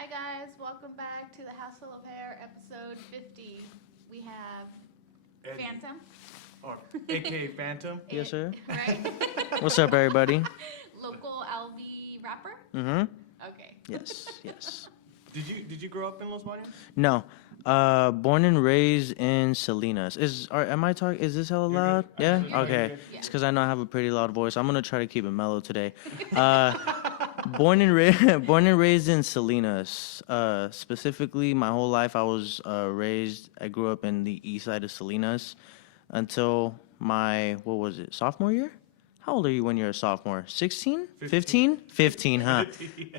Hi guys, welcome back to the House Full of Hair, episode 50. We have Eddie. Phantom. Or AKA Phantom. Yes, sir. Right? What's up, everybody? Local LV rapper? Mm-hmm. Okay. Yes. Did you grow up in Los Baños? No. Born and raised in Salinas. Am I talking? Is this hella You're loud? good. Yeah. Absolutely. Okay. You're good. It's because I know I have a pretty loud voice. I'm gonna try to keep it mellow today. Born and raised in Salinas. Specifically, my whole life I grew up in the east side of Salinas until my sophomore year? How old are you when you're a sophomore? 16? 15? 15, huh?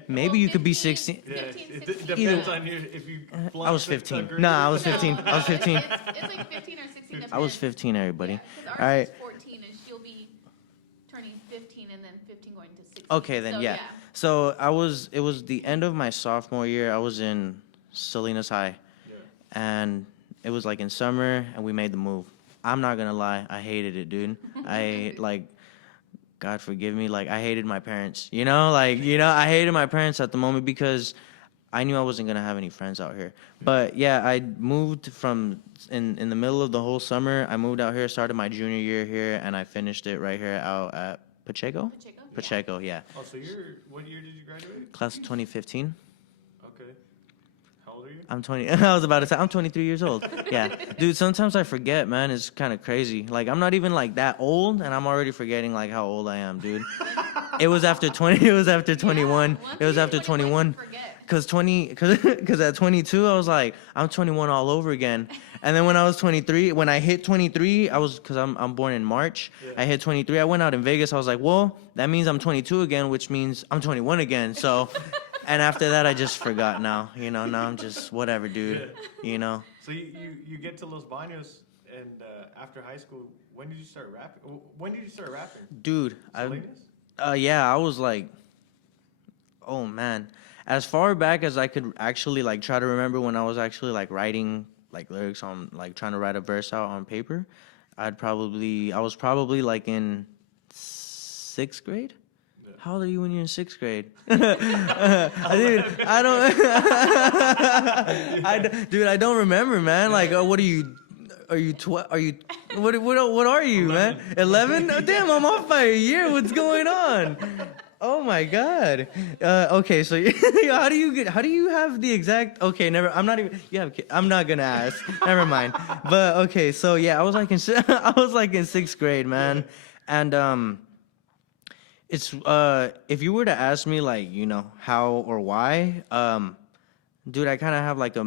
Maybe you could be 16. Yeah, 15, it 16. depends on if you. I was 15. Nah, I was 15. I was 15. It's like 15 or 16. I was 15, everybody. Because All ours right. is 14 and she'll be turning 15 and then 15 going to 16. Okay, then So, yeah. So it was the end of my sophomore year. I was in Salinas High, Yeah. and it was like in summer, and we made the move. I'm not gonna lie, I hated it, dude. God forgive me, I hated my parents. I hated my parents at the moment because I knew I wasn't gonna have any friends out here. But yeah, I moved in the middle of the whole summer. I moved out here, started my junior year here, and I finished it right here out at Pacheco. Pacheco, yeah. Oh, so what year did you graduate? Class of 2015. Okay. How old are you? I'm 20. I was about to say I'm 23 years old. Yeah, dude. Sometimes I forget, man. It's kind of crazy. I'm not even that old, and I'm already forgetting how old I am, dude. It was after 20. It was after 21. It was after 21. Cause at 22 I was like, I'm 21 all over again. And then when I hit 23, cause I'm born in March. Yeah. I hit 23. I went out in Vegas. I was like, well, that means I'm 22 again, which means I'm 21 again. So, and after that, I just forgot now. Now I'm just whatever, dude. So you get to Los Baños, and after high school, when did you start rapping? When did you start rapping? Dude, Salinas? yeah, I was like, oh man. As far back as I could actually try to remember when I was actually writing lyrics on trying to write a verse out on paper, I was probably in 6th grade. Yeah. How old are you when you're in 6th grade? Dude, I don't remember, man. What are you? Are you 12? Are you what are you, 11. man? 11? Oh, damn, I'm off by a year. What's going on? Oh my God. Okay, so how do you have the exact? Okay, never. I'm not even. I'm not gonna ask. Never mind. But okay, so yeah, I was in 6th grade, man, and it's if you were to ask me how or why, dude, I kind of have a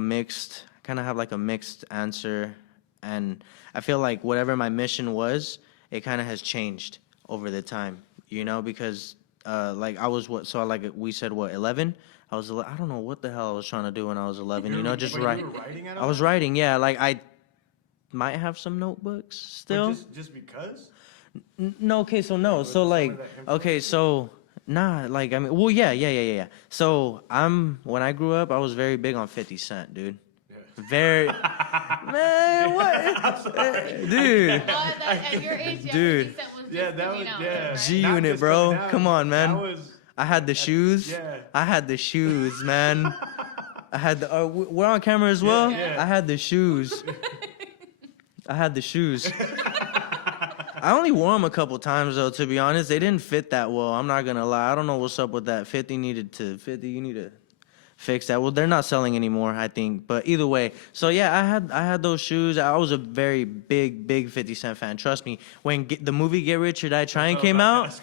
mixed answer, and I feel like whatever my mission was, it kind of has changed over the time, because we said 11. I don't know what the hell I was trying to do when I was 11. Just write. You were writing at I was writing, yeah. I might have some notebooks still. Just because? No, okay, so no, Was so it some of that okay, so nah, well, yeah. So when I grew up, I was very big on 50 Cent, dude. Yeah. Very, man, what, dude? At your age, Dude. 50 Cent was Yeah, just that coming was out, yeah. right? G Not Unit, just bro. coming out, Come on, man. That was I had the shoes. yeah. I had the shoes, man. I had the. We're on camera as well. Yeah. I had the shoes. I had the shoes. I only wore them a couple times though. To be honest, they didn't fit that well. I'm not gonna lie. I don't know what's up with that. 50. You need to fix that. Well, they're not selling anymore, I think. But either way, so yeah, I had those shoes. I was a very big 50 Cent fan. Trust me. When the movie Get Rich or Die Trying came out,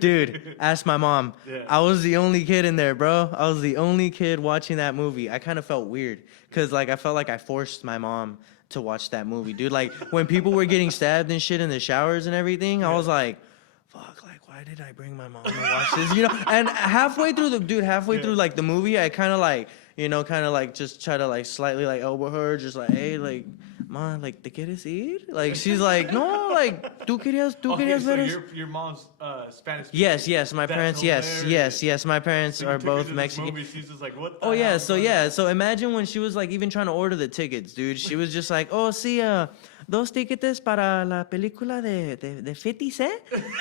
dude, ask my mom. Yeah. I was the only kid in there, bro. I was the only kid watching that movie. I kind of felt weird because I felt like I forced my mom to watch that movie, dude. When people were getting stabbed and shit in the showers and everything, I was like, fuck, why did I bring my mom to watch this? And halfway through the movie, I kind of just try to slightly elbow her, just hey, ma, ¿te quieres ir? She's like, no, tú querías Okay, so ver eso. your mom's Spanish. Yes, my That's parents, hilarious. yes, my parents So you are took her both to this Mexican. movie, she's just like, what the Oh yeah, hell, so bro? yeah, so imagine when she was even trying to order the tickets, dude. She was just like, "Oh, see, dos tickets para la película de 50 Cent.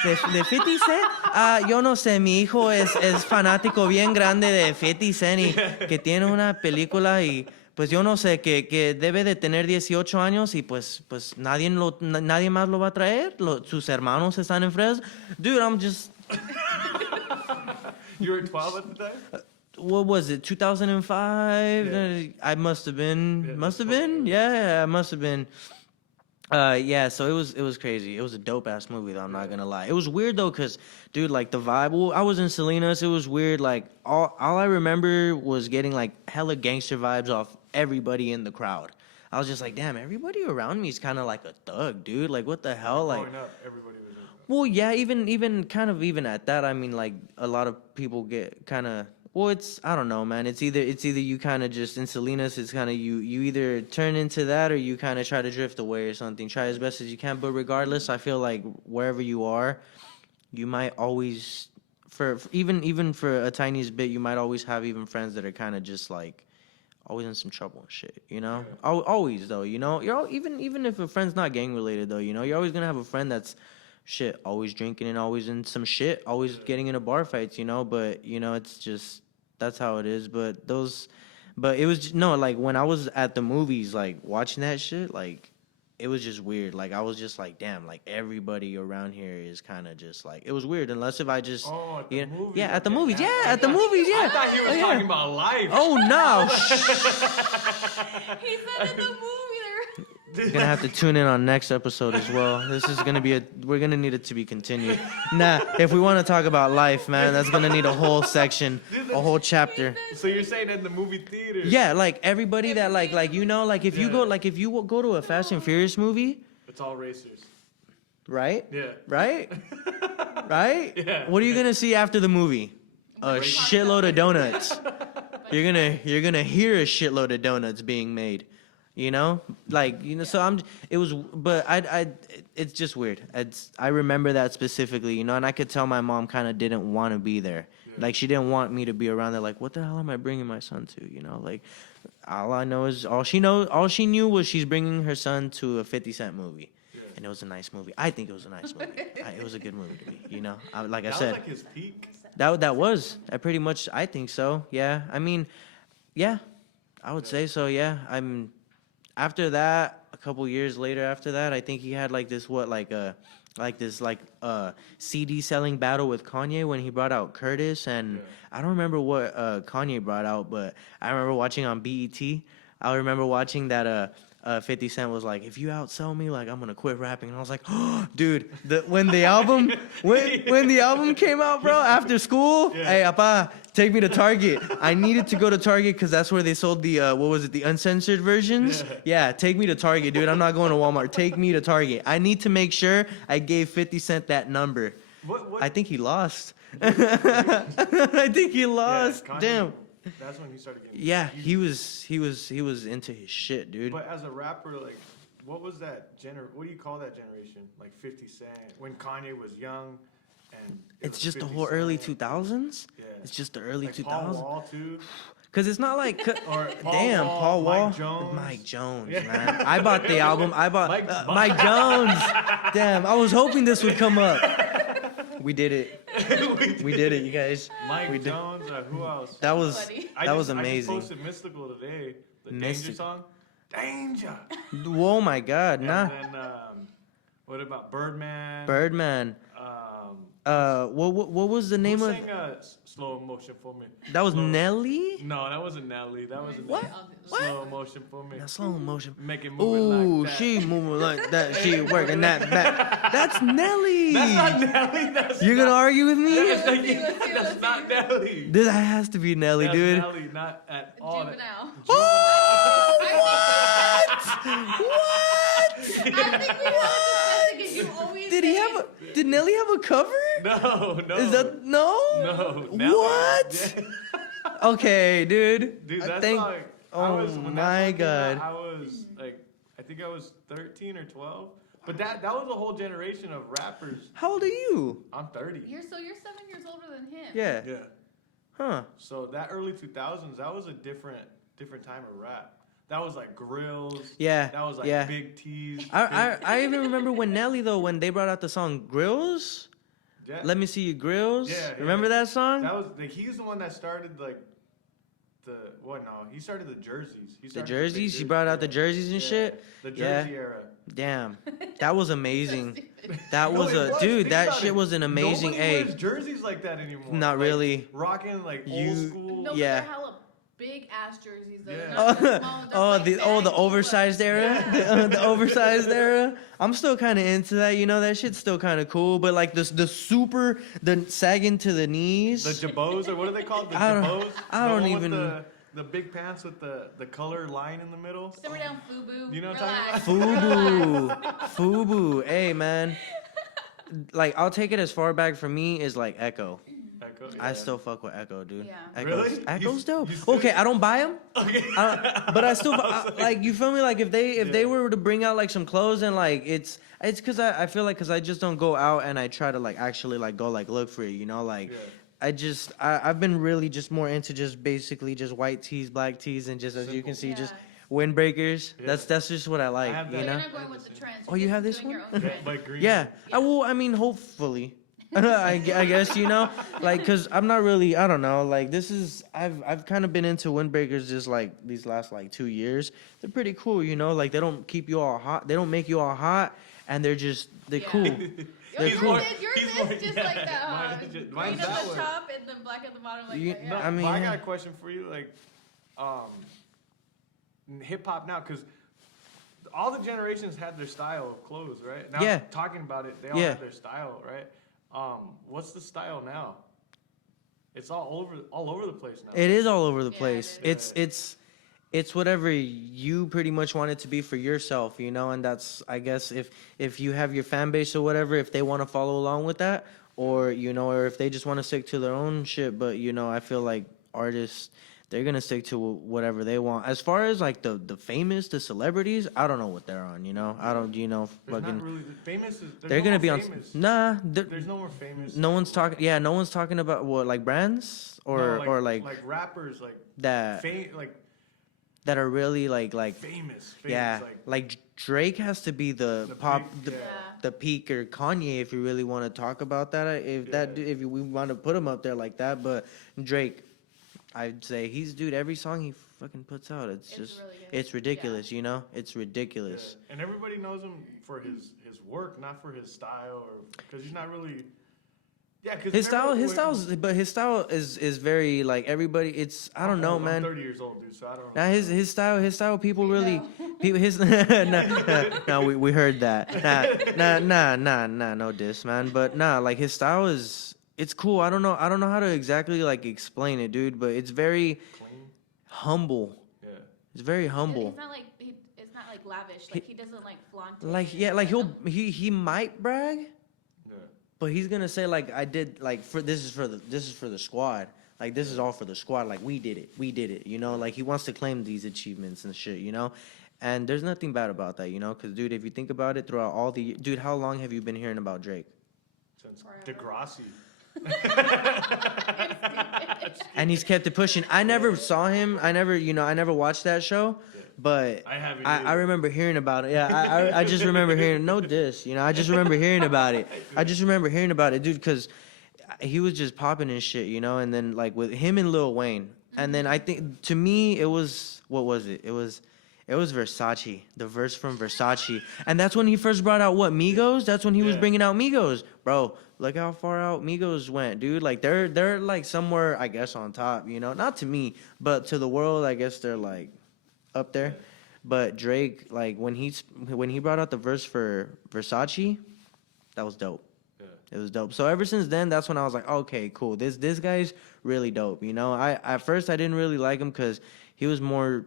De 50 Cent. Ah, yo no sé, mi hijo es fanático bien grande de 50 Cent y que tiene una película y pues yo no sé, que debe de tener 18 años y pues nadie más lo va a traer. Sus hermanos están en Fresno. Dude, I'm just... You were 12 at the time? What was it, 2005? Yeah. I must have been. Yeah, Must have that's been. probably- Yeah, I must have been. Yeah, so it was crazy. It was a dope ass movie though, I'm not gonna lie. It was weird though, cause dude, like the vibe. Well, I was in Salinas. It was weird. Like all I remember was getting like hella gangster vibes off everybody in the crowd. I was just like, damn, everybody around me is kind of like a thug, dude. Like what the hell, like. Growing up, everybody was in. Well, yeah, even kind of even at that, I mean, like a lot of people get kind of. Well, it's I don't know, man. It's either you kind of just in Salinas, it's kind of you either turn into that or you kind of try to drift away or something. Try as best as you can, but regardless, I feel like wherever you are, you might always for even for a tiniest bit, you might always have even friends that are kind of just like always in some trouble and shit, you know. Yeah. Always though, you know. Even if a friend's not gang related though, you know, you're always gonna have a friend that's shit, always drinking and always in some shit, always getting into bar fights, you know. But you know, it's just that's how it is. But it was just, no, like when I was at the movies, like watching that shit, like it was just weird. Like I was just like, damn, like everybody around here is kind of just like it was weird. Unless if I just Oh, at the you know, movies, yeah, at the okay. movies, I yeah, at the movies, yeah. I thought he was Oh, yeah. talking about life. Oh no. He said in the movie You're gonna have to tune in on next episode as well. This is gonna be we're gonna need it to be continued. Nah, if we want to talk about life, man, that's gonna need a whole section, a whole chapter. So you're saying in the movie theater? Yeah, like everybody that like you know, like if you go to a Fast and Furious movie, It's all racers. right? Yeah. Right? Right? Yeah. What are you gonna see after the movie? A shitload of donuts. You're gonna hear a shitload of donuts being made. You know, like you know. So it's just weird. I remember that specifically, you know, and I could tell my mom kind of didn't want to be there. Yeah. Like she didn't want me to be around there. Like, what the hell am I bringing my son to? You know, like all I know is all she knew was she's bringing her son to a 50 Cent movie. Yeah. And it was a nice movie. I think it was a nice movie. It was a good movie to me. You know, like I That said, was like his peak. that was. I pretty much. I think so. Yeah. I mean, yeah. I would say so. Yeah. After that, a couple years later after that, I think he had like this CD selling battle with Kanye when he brought out Curtis, and Yeah. I don't remember what Kanye brought out, but I remember watching on BET. I remember watching that 50 Cent was like, if you outsell me, like I'm gonna quit rapping, and I was like, oh, dude, when the album came out, bro, after school, Yeah. hey, apa, take me to Target. I needed to go to Target because that's where they sold the the uncensored versions. Yeah. Yeah, take me to Target, dude. I'm not going to Walmart. Take me to Target. I need to make sure I gave 50 Cent that number. What? I think he lost. I think he Yeah, lost. Kanye, Damn. That's when he started getting. Yeah, huge. he was into his shit, dude. But as a rapper, like, what was that What do you call that generation? Like 50 Cent, when Kanye was young, and it It's was just the 50 whole early Cent. 2000s. Yeah. It's just the early Like Paul 2000s. Wall too. Cause it's not like Or Paul damn Wall, Paul Wall, Mike Jones. Mike Jones, Yeah. man. I bought the album. I bought Mike- Mike Jones. Damn, I was hoping this would come up. We did it. We did it, you guys. Mike We did- Jones. Who else? That was Buddy. that was I amazing. just posted Mystical today. The Mystic- Danger song. Danger. Oh my God, And nah. then what about Birdman? Birdman. Um, What was the name who of? sang Slow Motion for me? That was Slow- Nelly. No, that wasn't Nelly. That was What? Slow Motion for me. Now slow motion. Make it moving Ooh, like that. she moving like that. She working that back. That's Nelly. That's not Nelly. That's You're gonna not, argue with me? That's, Let's see, let's see, that's let's not Nelly. That has to be Nelly, That's dude. Nelly, not at all. Juvenile. Oh, what? I think we have to discuss it because you always Did he say have a? Did Nelly have a cover? No, no. Is that no? No. Nelly. What? Okay, dude. Dude, I that's think- like. oh when my that song came out, God. I was like, I think I was 13 or 12. But that was a whole generation of rappers. How old are you? I'm 30. you're 7 years older than him. Yeah. Yeah. Huh. So that early 2000s, that was a different time of rap. That was like Grills. Yeah, That was like yeah. Big T's. I even remember when Nelly though, when they brought out the song Grills. Yeah. Let me see you grills. Yeah, Remember yeah. that song? That was like, he's the one that started like the what? No, he started the jerseys. He The started jerseys. big He brought out the yeah. jerseys and Yeah. shit. The Yeah. jersey era. Damn, that was amazing. stupid. That No, was it a was. dude. Think That about shit it. was an amazing. Nobody A wears jerseys like that anymore. Not Like, really. Rocking like You- old school. No, but Yeah. they're hella big ass jerseys though. Yeah. They're not the small ones, they're like the baggy, oversized but- era, Yeah. the oversized era. I'm still kind of into that. You know, that shit's still kind of cool. But like the super, the sagging to the knees. The jabos, or what are they called? The I don't- jabos? I The don't one with even- The big pants with the color line in the middle. Simmer down, FUBU. You know what Relax. I'm talking Fubu, Fubu. Hey man, like I'll take it as far back from me is like Echo. Echo, I yeah. still fuck with Echo, dude. Yeah. Echo's, Really? Echo's You- dope. you still- Okay, I don't buy them. Okay. But I still like you feel me, like if they Yeah. were to bring out like some clothes and like it's because I feel like because I just don't go out and I try to like actually like go like look for it, you know, like Yeah. I've been really just more into just basically just white tees, black tees, and just as you can Simple. see just Yeah. windbreakers. Yeah. That's just what I like, have you So that. you're know. not going with the trends. Oh, you you're have just this doing one? your own Yeah, trend. like green. Yeah. I mean, hopefully. I guess, you know, like, cause I'm not really, I don't know, like this is, I've kind of been into windbreakers just like these last like 2 years. They're pretty cool, you know, like they don't keep you all hot. They don't make you all hot and they're Yeah. cool. Yo, They're yours cool. is He's yours more- is just yeah, like that, huh? mine is just- Green mine's at that the one. top and then black at the bottom, like You- that. No, Yeah. I mean, but I yeah. got a question for you, like, hip hop now, because all the generations had their style of clothes, right? Now, Yeah. talking about it, they all Yeah. have their style, right? What's the style now? It's all over the place now. It is all over the Yeah, place. it It's whatever you pretty much want it to be for yourself, you know, and that's I guess if you have your fan base or whatever, if they want to follow along with that, or you know, or if they just want to stick to their own shit, but you know, I feel like artists they're gonna stick to whatever they want. As far as like the famous, the celebrities, I don't know what they're on, you know. I don't, you know, There's fucking. not really famous. There's They're no gonna more be on. famous. Nah, There's no more famous. no one's talking. Yeah, no one's talking about what like brands or No, or like rappers that like that are really like famous. yeah, like Drake has to be the The pop peak, the, yeah. the peak or Kanye if you really want to talk about that. If we want to put him up there like that, but Drake, I'd say he's dude. Every song he fucking puts out, it's just really good. it's ridiculous. You know, it's Yeah. ridiculous. And everybody knows him for his work, not for his style, or because he's not really. Yeah, because His style is very like everybody. It's I don't know, I'm man. 30 years old, dude, so I don't. Now his style people We really know. people his no we heard that nah no diss man, but nah, like his style is it's cool. I don't know how to exactly like explain it, dude, but it's very Clean. humble. Yeah. It's very humble. It's not like it's not like lavish. Like he doesn't like flaunt it. Like yeah, like he might brag, Yeah. but he's gonna say like I did like this is for the squad. Like this is all for the squad. Like we did it. You know, like he wants to claim these achievements and shit. You know, and there's nothing bad about that. You know, because dude, if you think about it, throughout all the dude, how long have you been hearing about Drake? Since Forever. Degrassi. And he's kept it pushing. I never saw him. I never watched that show. But I haven't I either. remember hearing about it. Yeah, I just remember hearing no diss. You know, I just remember hearing about it. I just remember hearing about it, dude, because he was just popping his shit, you know. And then like with him and Lil Wayne, and then I think to me it was what was it? It was Versace, the verse from Versace, and that's when he first brought out what Migos. That's when he was Yeah. bringing out Migos, bro. Look how far out Migos went, dude. Like they're like somewhere, I guess, on top. You know, not to me, but to the world, I guess they're like up there. But Drake, like when he brought out the verse for Versace, that was dope. Yeah. It was dope. So ever since then, that's when I was like, okay, cool. This guy's really dope. You know, I at first I didn't really like him because he was more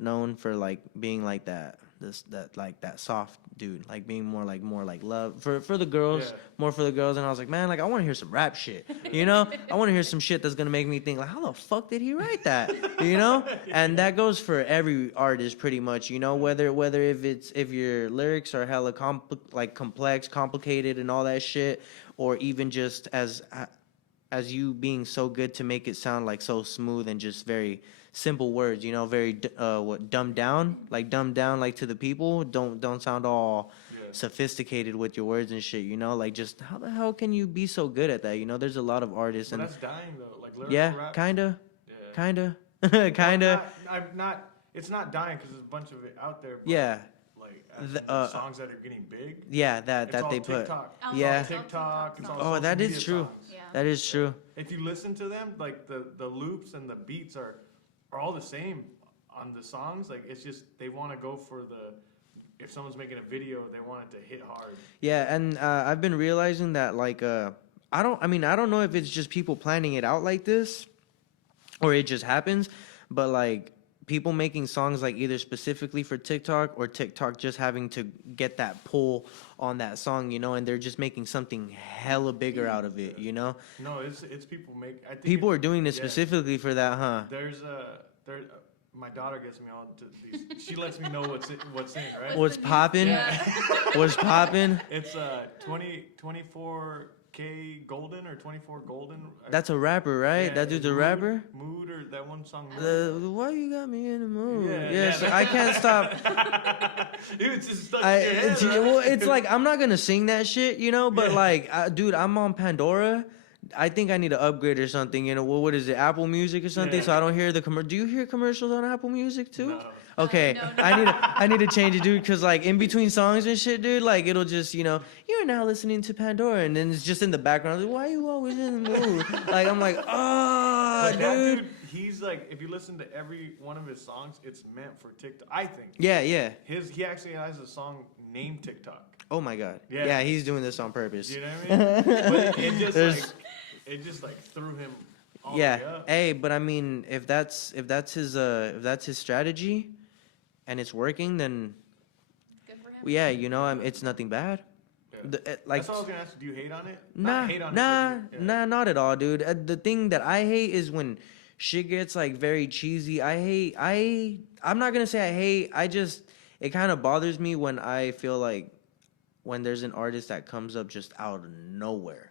known for like being like that soft dude, like being more like love for the girls, Yeah. more for the girls. And I was like, man, like I want to hear some rap shit. You know, I want to hear some shit that's gonna make me think like, how the fuck did he write that? You know, and that goes for every artist pretty much. You know, whether if your lyrics are hella complex, complicated, and all that shit, or even just as you being so good to make it sound like so smooth and just very simple words, you know, very dumbed down, like to the people. Don't sound all Yeah. sophisticated with your words and shit, you know, like just how the hell can you be so good at that? You know, there's a lot of artists But and that's dying though. Like lyrical yeah, rap. kinda, Yeah. kinda, No, kinda, I'm not. It's not dying because there's a bunch of it out there. But yeah, Like The, songs that are getting big. yeah, It's that all they put. TikTok. Oh, It's Yeah. all TikTok. It's all Oh, social that is media true. songs. Yeah. That is true. If you listen to them, like the loops and the beats are all the same on the songs. Like it's just they want to go for the. If someone's making a video, they want it to hit hard. Yeah, and I've been realizing that like I don't know if it's just people planning it out like this or it just happens, but like people making songs like either specifically for TikTok or TikTok just having to get that pull on that song, you know, and they're just making something hella bigger out of it, you know? No, it's people make. I think People are doing this yeah. specifically for that, huh? There's my daughter gets me on to these. She lets me know what's in, right? What's poppin'? Yeah. What's poppin'? It's 24K Golden or 24 Golden. That's a rapper, right? Yeah, that dude's a Mood- rapper? Mood or that one song. Mood. Why you got me in the mood? Yeah, Yes, yeah. I can't stop. It's just stuck in your head, It's, right? well, it's like I'm not gonna sing that shit, you know. But Yeah. like, dude, I'm on Pandora. I think I need to upgrade or something. You know, what is it? Apple Music or something, Yeah. so I don't hear the Do you hear commercials on Apple Music too? No. Okay, No, no. I need to change it, dude. Cause like in between songs and shit, dude, like it'll just you're now listening to Pandora, and then it's just in the background. Like, why are you always in the mood? Like I'm like, But that dude. dude, he's like, if you listen to every one of his songs, it's meant for TikTok. I think. Yeah, yeah. He actually has a song named TikTok. Oh my god. Yeah. Yeah, he's doing this on purpose. You know what I mean? But There's- it just like threw him all the Yeah. way up. Hey, but I mean, if that's his strategy, and it's working, then Good for him. yeah, it's nothing bad. Yeah. Like That's all I was gonna ask. Do you hate on it? nah, Not hate on nah, it. but nah, not at all, dude. The thing that I hate is when shit gets like very cheesy. I'm not gonna say I hate. It kind of bothers me when I feel like when there's an artist that comes up just out of nowhere.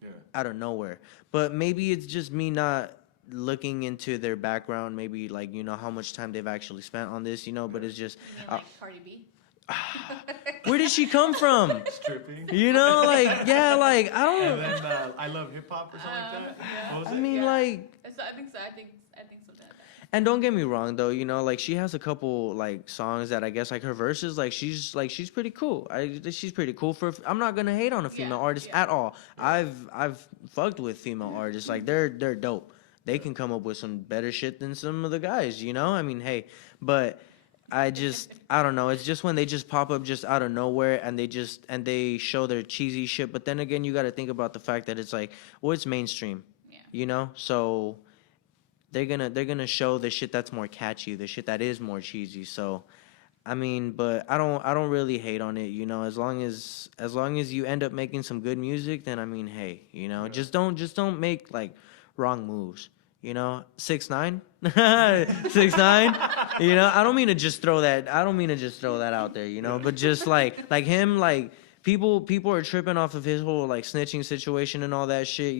Yeah. Out of nowhere. But maybe it's just me not looking into their background, maybe like how much time they've actually spent on this, but it's just You mean like Cardi B? where did she come from? Stripping. Like yeah, like I And don't then I Love Hip Hop or something like that. yeah. What was I it? mean Yeah. like So I think so. I think something like that. and don't get me wrong though, like she has a couple like songs that I guess like her verses she's pretty cool. She's pretty cool I'm not gonna hate on a female Yeah, artist yeah. at all. I've fucked with female artists, like they're dope. They can come up with some better shit than some of the guys, I mean, hey, but I don't know. It's just when they just pop up just out of nowhere and they show their cheesy shit. But then again, you got to think about the fact that it's like, well, it's mainstream, Yeah. So they're gonna show the shit that's more catchy, the shit that is more cheesy. So, I mean, but I don't really hate on it, As long as you end up making some good music, then I mean, hey, just don't make like wrong moves. 6ix9ine, 6ix9ine. I don't mean to just throw that. I don't mean to just throw that out there. But just like him, like people are tripping off of his whole like snitching situation and all that shit.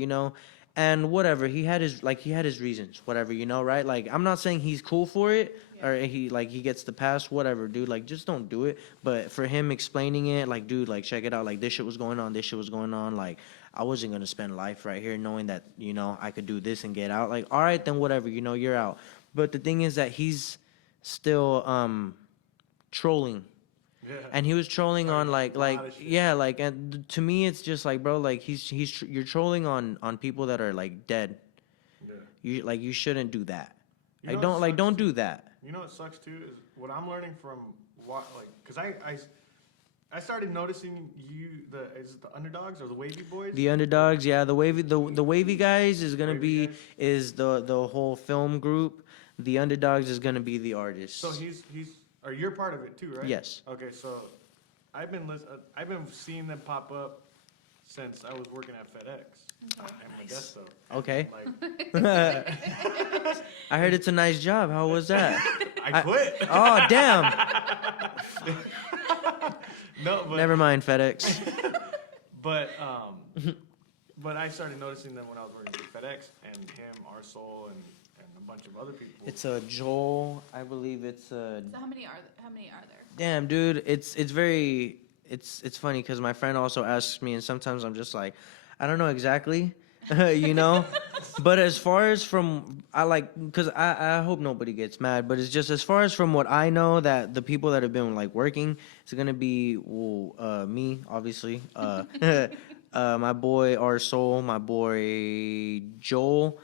And whatever, he had his reasons, whatever, right? Like I'm not saying he's cool for it or he gets the pass, whatever, dude. Like just don't do it. But for him explaining it, like, dude, like check it out, like this shit was going on, like I wasn't gonna spend life right here knowing that I could do this and get out. Like, all right, then whatever, you're out. But the thing is that he's still trolling. Yeah. And he was trolling on Talking a lot of shit. yeah, like, and to me it's just like, bro, like you're trolling on people that are like dead. Yeah. You shouldn't do that. You Like know what don't sucks do that. You know what sucks too is what I'm learning from because I started noticing is it the Underdogs or the Wavy Boys? The Underdogs, yeah, the wavy guys is gonna Wavy be guys. is the whole film group. The Underdogs is gonna be the artists. So or you're part of it too, right? Yes. Okay, so I've been seeing them pop up since I was working at FedEx. Okay. At Modesto. Okay. Like I heard it's a nice job. How was that? I quit. Oh damn! No, but Never mind, FedEx. But but I started noticing them when I was working at FedEx, and him, Our Soul, and a bunch of other people. It's a Joel, I believe it's a. So how many are there? Damn, dude, it's very it's funny because my friend also asks me, and sometimes I'm just like, I don't know exactly, you know. But as far as from because I hope nobody gets mad, but it's just as far as from what I know that the people that have been like working, it's gonna be me obviously, my boy Arsol, my boy Joel.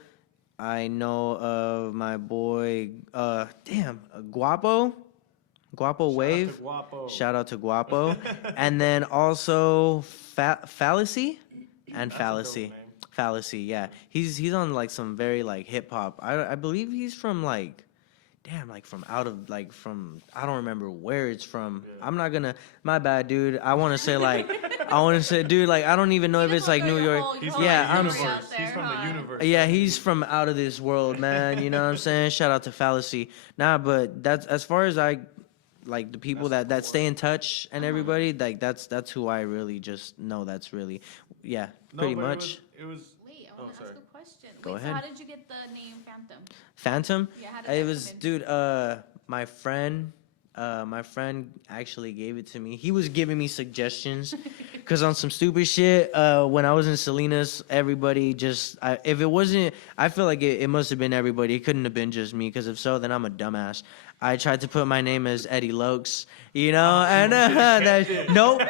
I know of my boy Guapo Wave. Shout out to Guapo. And then also Fallacy and That's a dope Fallacy. name. Fallacy, yeah. He's on like some very like hip hop. I believe he's from like from out of like from I don't remember where it's from. Yeah. I'm not gonna my bad, dude. I wanna say like dude, like I don't even know if it's like New York. He's Yeah, from I'm the universe. He's from the universe. Yeah, he's from out of this world, man. You know what I'm saying? Shout out to Fallacy. Nah, but that's as far as I like the people That's that cool. stay in touch and everybody, like that's who I really just know that's really pretty but much. It was Wait, I Oh, want to sorry. ask a question. Go Wait, ahead. So how did you get the name Phantom? Phantom. Yeah, how did It that was, come in? dude. My friend actually gave it to me. He was giving me suggestions, cause on some stupid shit. When I was in Salinas, everybody just. If it wasn't, I feel like it must have been everybody. It couldn't have been just me, cause if so, then I'm a dumbass. I tried to put my name as Eddie Lokes, you know, and nope,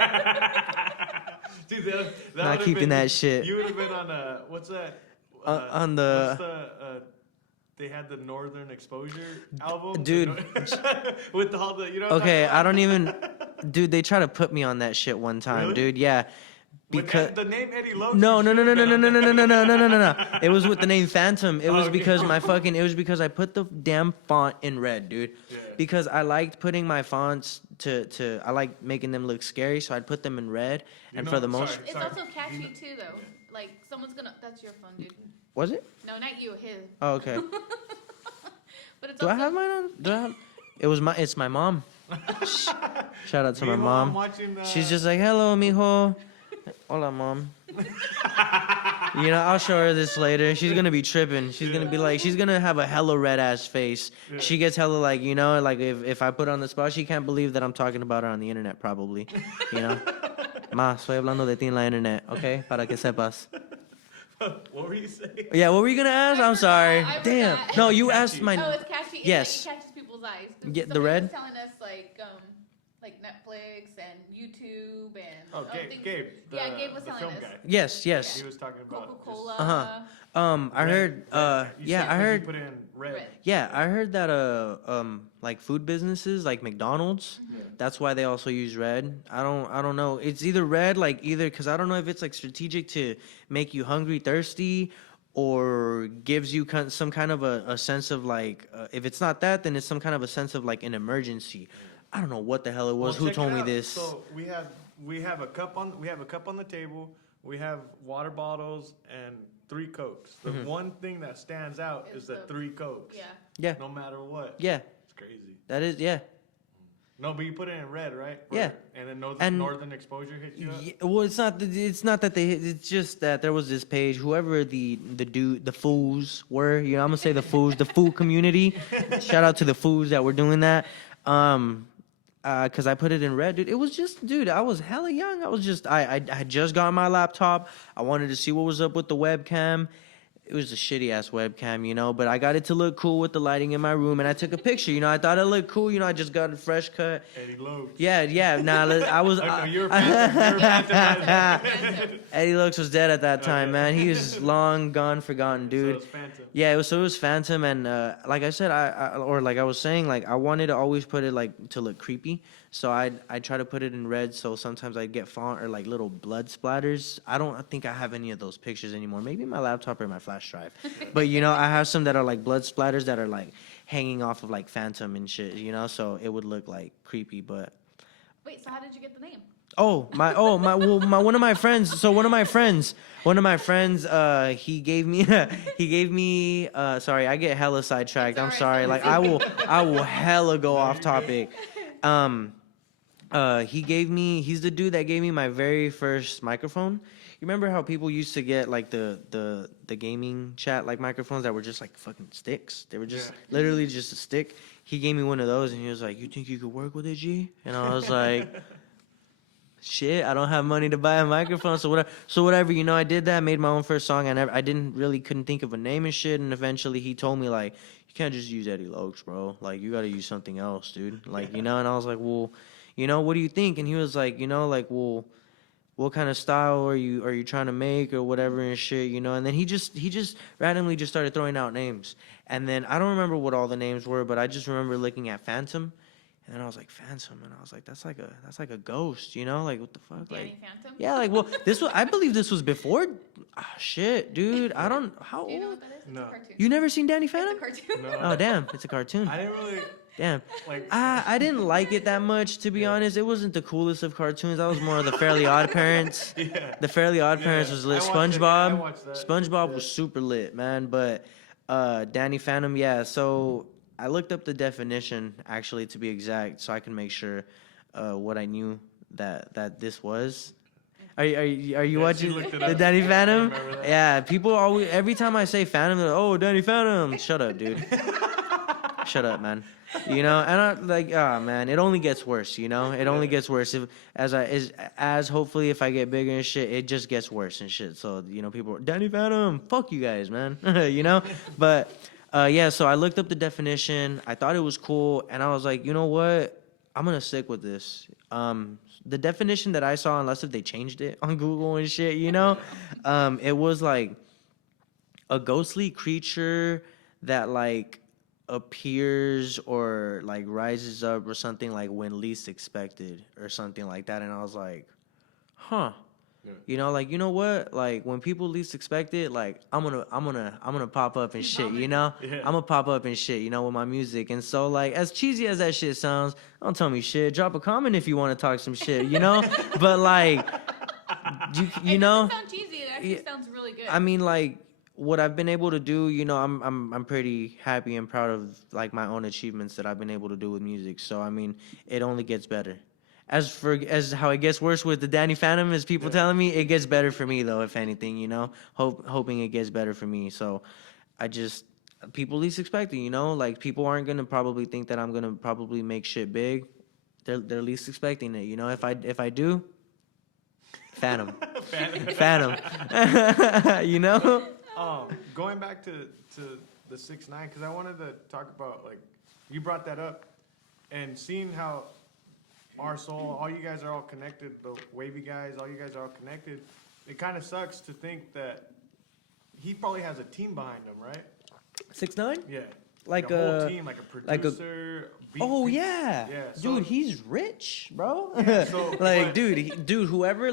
Dude, that not would've keeping been- that shit. You would have been on what's that? On the- what's the they had the Northern Exposure album, Dude. with all the you know. What I'm Okay, talking I don't about? even, dude. They tried to put me on that shit one time, Really? dude. Yeah, With because. the name Eddie Lokes. No, you no, no, no, should've no, no, been no, on no, no, that. no, no, no, no, no. It was with the name Phantom. It was Okay. because it was because I put the damn font in red, dude. Yeah. Because I liked putting my fonts I like making them look scary, so I'd put them in red. You And know- for the most, sorry. It's also catchy too, though. Like someone's gonna. That's your phone, dude. was it? No, not you. His. Oh, okay. But it's Do I also, have mine on? Do I have? It's my mom. Shout out to my Mijo, I'm mom. watching, She's just like, hello, mijo. Hola, mom. You know, I'll show her this later. She's gonna be tripping. She's gonna be like, she's gonna have a hella red ass face. Yeah. She gets hella like, you know, like if I put her on the spot, she can't believe that I'm talking about her on the internet, probably. You know, ma, estoy hablando de ti en la internet, okay? Para que sepas. What were you saying? Yeah, what were you gonna ask? I'm sorry. I Damn. forgot. No, you Catchy. asked my. Oh, it's catchy. It's Yes. Like, it catches people's eyes. Yeah, the Somebody red? was telling us like Netflix and YouTube and Oh, Gabe. things. Gabe. Yeah, Gabe was the telling film us. guy. Yes, yes. He was talking about Coca-Cola. Uh-huh. I heard. I heard. Put in red. Red. Yeah, I heard that like food businesses like McDonald's, Yeah. that's why they also use red. I don't know. It's either red like either cuz I don't know if it's like strategic to make you hungry, thirsty or gives you some kind of a sense of like if it's not that then it's some kind of a sense of like an emergency. I don't know what the hell it was. Well, Who check told it me out. this? So we have a cup on the table. We have water bottles and 3 Cokes. The Mm-hmm. one thing that stands out Is is the the- 3 Cokes. Yeah. Yeah. No matter what. Yeah. It's crazy. That is yeah. No, but you put it in red, right? Yeah. And then And- northern exposure hit you up. Yeah, well, it's not that they. It's just that there was this page. Whoever the fools were, you know, I'm gonna say the fools, the food community. Shout out to the fools that were doing that. Cause I put it in red, dude. It was just, dude. I was hella young. I had just got my laptop. I wanted to see what was up with the webcam. It was a shitty ass webcam, you know, but I got it to look cool with the lighting in my room, and I took a picture. You know, I thought it looked cool. You know, I just got a fresh cut. Eddie Lowe. Yeah. Nah, I was. Okay, you're a Phantom. Eddie Lokes was dead at that time, Okay. man. He was long gone, forgotten, dude. So it's Phantom. Yeah, it was Phantom, and like I said, like I was saying, like I wanted to always put it like to look creepy, so I try to put it in red. So sometimes I get font or like little blood splatters. I don't think I have any of those pictures anymore. Maybe my laptop or my flash drive, but you know I have some that are like blood splatters that are like hanging off of like Phantom and shit. You know, so it would look like creepy, but. Wait, so how did you get the name? One of my friends. So one of my friends, he gave me, sorry, I get hella sidetracked. It's I'm alright, sorry. so Like it's I will hella go off topic. He's the dude that gave me my very first microphone. remember how people used to get like the gaming chat like microphones that were just like fucking sticks? They were just literally just a stick. He gave me one of those and he was like, "You think you could work with it, G?" And I was like, "Shit, I don't have money to buy a microphone, so whatever, you know, I did that, made my own first song. I couldn't think of a name and shit, and eventually he told me like, you can't just use Eddie Lokes, bro. Like you got to use something else, dude. Like, you know." And I was like, "Well, you know, what do you think?" And he was like, "You know, like, well, what kind of style are you trying to make or whatever and shit, you know?" And then he just randomly just started throwing out names. And then I don't remember what all the names were, but I just remember looking at Phantom. And then I was like, Phantom, and I was like, that's like a ghost, you know? Like, what the fuck? Danny Like, Phantom? yeah, like, well, I believe this was before. Ah, shit, dude. I don't. How Do you know old? what that is? No. It's a cartoon. You never seen Danny It's Phantom? a cartoon. No. Oh, damn, it's a cartoon. I didn't really Damn. like. I didn't like it that much, to be honest. It wasn't the coolest of cartoons. That was more of the Fairly Odd Parents. Yeah. The Fairly Odd Yeah, Parents was lit. I watched it, yeah, I SpongeBob. watched that. SpongeBob Yeah. was super lit, man. But Danny Phantom, yeah. So I looked up the definition, actually, to be exact, so I can make sure what I knew that this was. Are you Yeah, she watching looked it the up. Danny Yeah, I Phantom? remember that. Yeah, people always, every time I say Phantom, they're like, "Oh, Danny Phantom." Shut up, dude. Shut up, man. You know, and I like, oh man, it only gets worse. You know, it only gets worse if as hopefully if I get bigger and shit, it just gets worse and shit. So you know, people are, Danny Phantom, fuck you guys, man. You know, but yeah. So I looked up the definition. I thought it was cool, and I was like, you know what, I'm gonna stick with this. The definition that I saw, unless if they changed it on Google and shit, you know, it was like a ghostly creature that like appears or like rises up or something like when least expected or something like that. And I was like, huh. Yeah. You know, like, you know what? Like when people least expect it, like I'm gonna pop up and shit, you know? Yeah. I'm gonna pop up and shit, you know, with my music. And so like as cheesy as that shit sounds, don't tell me shit. Drop a comment if you want to talk some shit, you know? But like you It know, doesn't sound cheesy. It actually Yeah. sounds really good. I mean, like what I've been able to do, you know, I'm pretty happy and proud of like my own achievements that I've been able to do with music. So I mean, it only gets better. As how it gets worse with the Danny Phantom, as people telling me, it gets better for me though. If anything, you know, hoping it gets better for me. So I just people least expecting, you know, like people aren't gonna probably think that I'm gonna probably make shit big. They're least expecting it, you know. If I do, Phantom. Phantom. You know? Going back to the 6ix9ine, because I wanted to talk about, like, you brought that up, and seeing how our soul, all you guys are all connected, the Wavy guys, all you guys are all connected, it kind of sucks to think that he probably has a team behind him, right? 6ix9ine? Yeah. Like a whole a- team, like a like a- producer. Oh yeah, Yeah, so- dude, he's rich, bro. Yeah, so- like, but- dude, whoever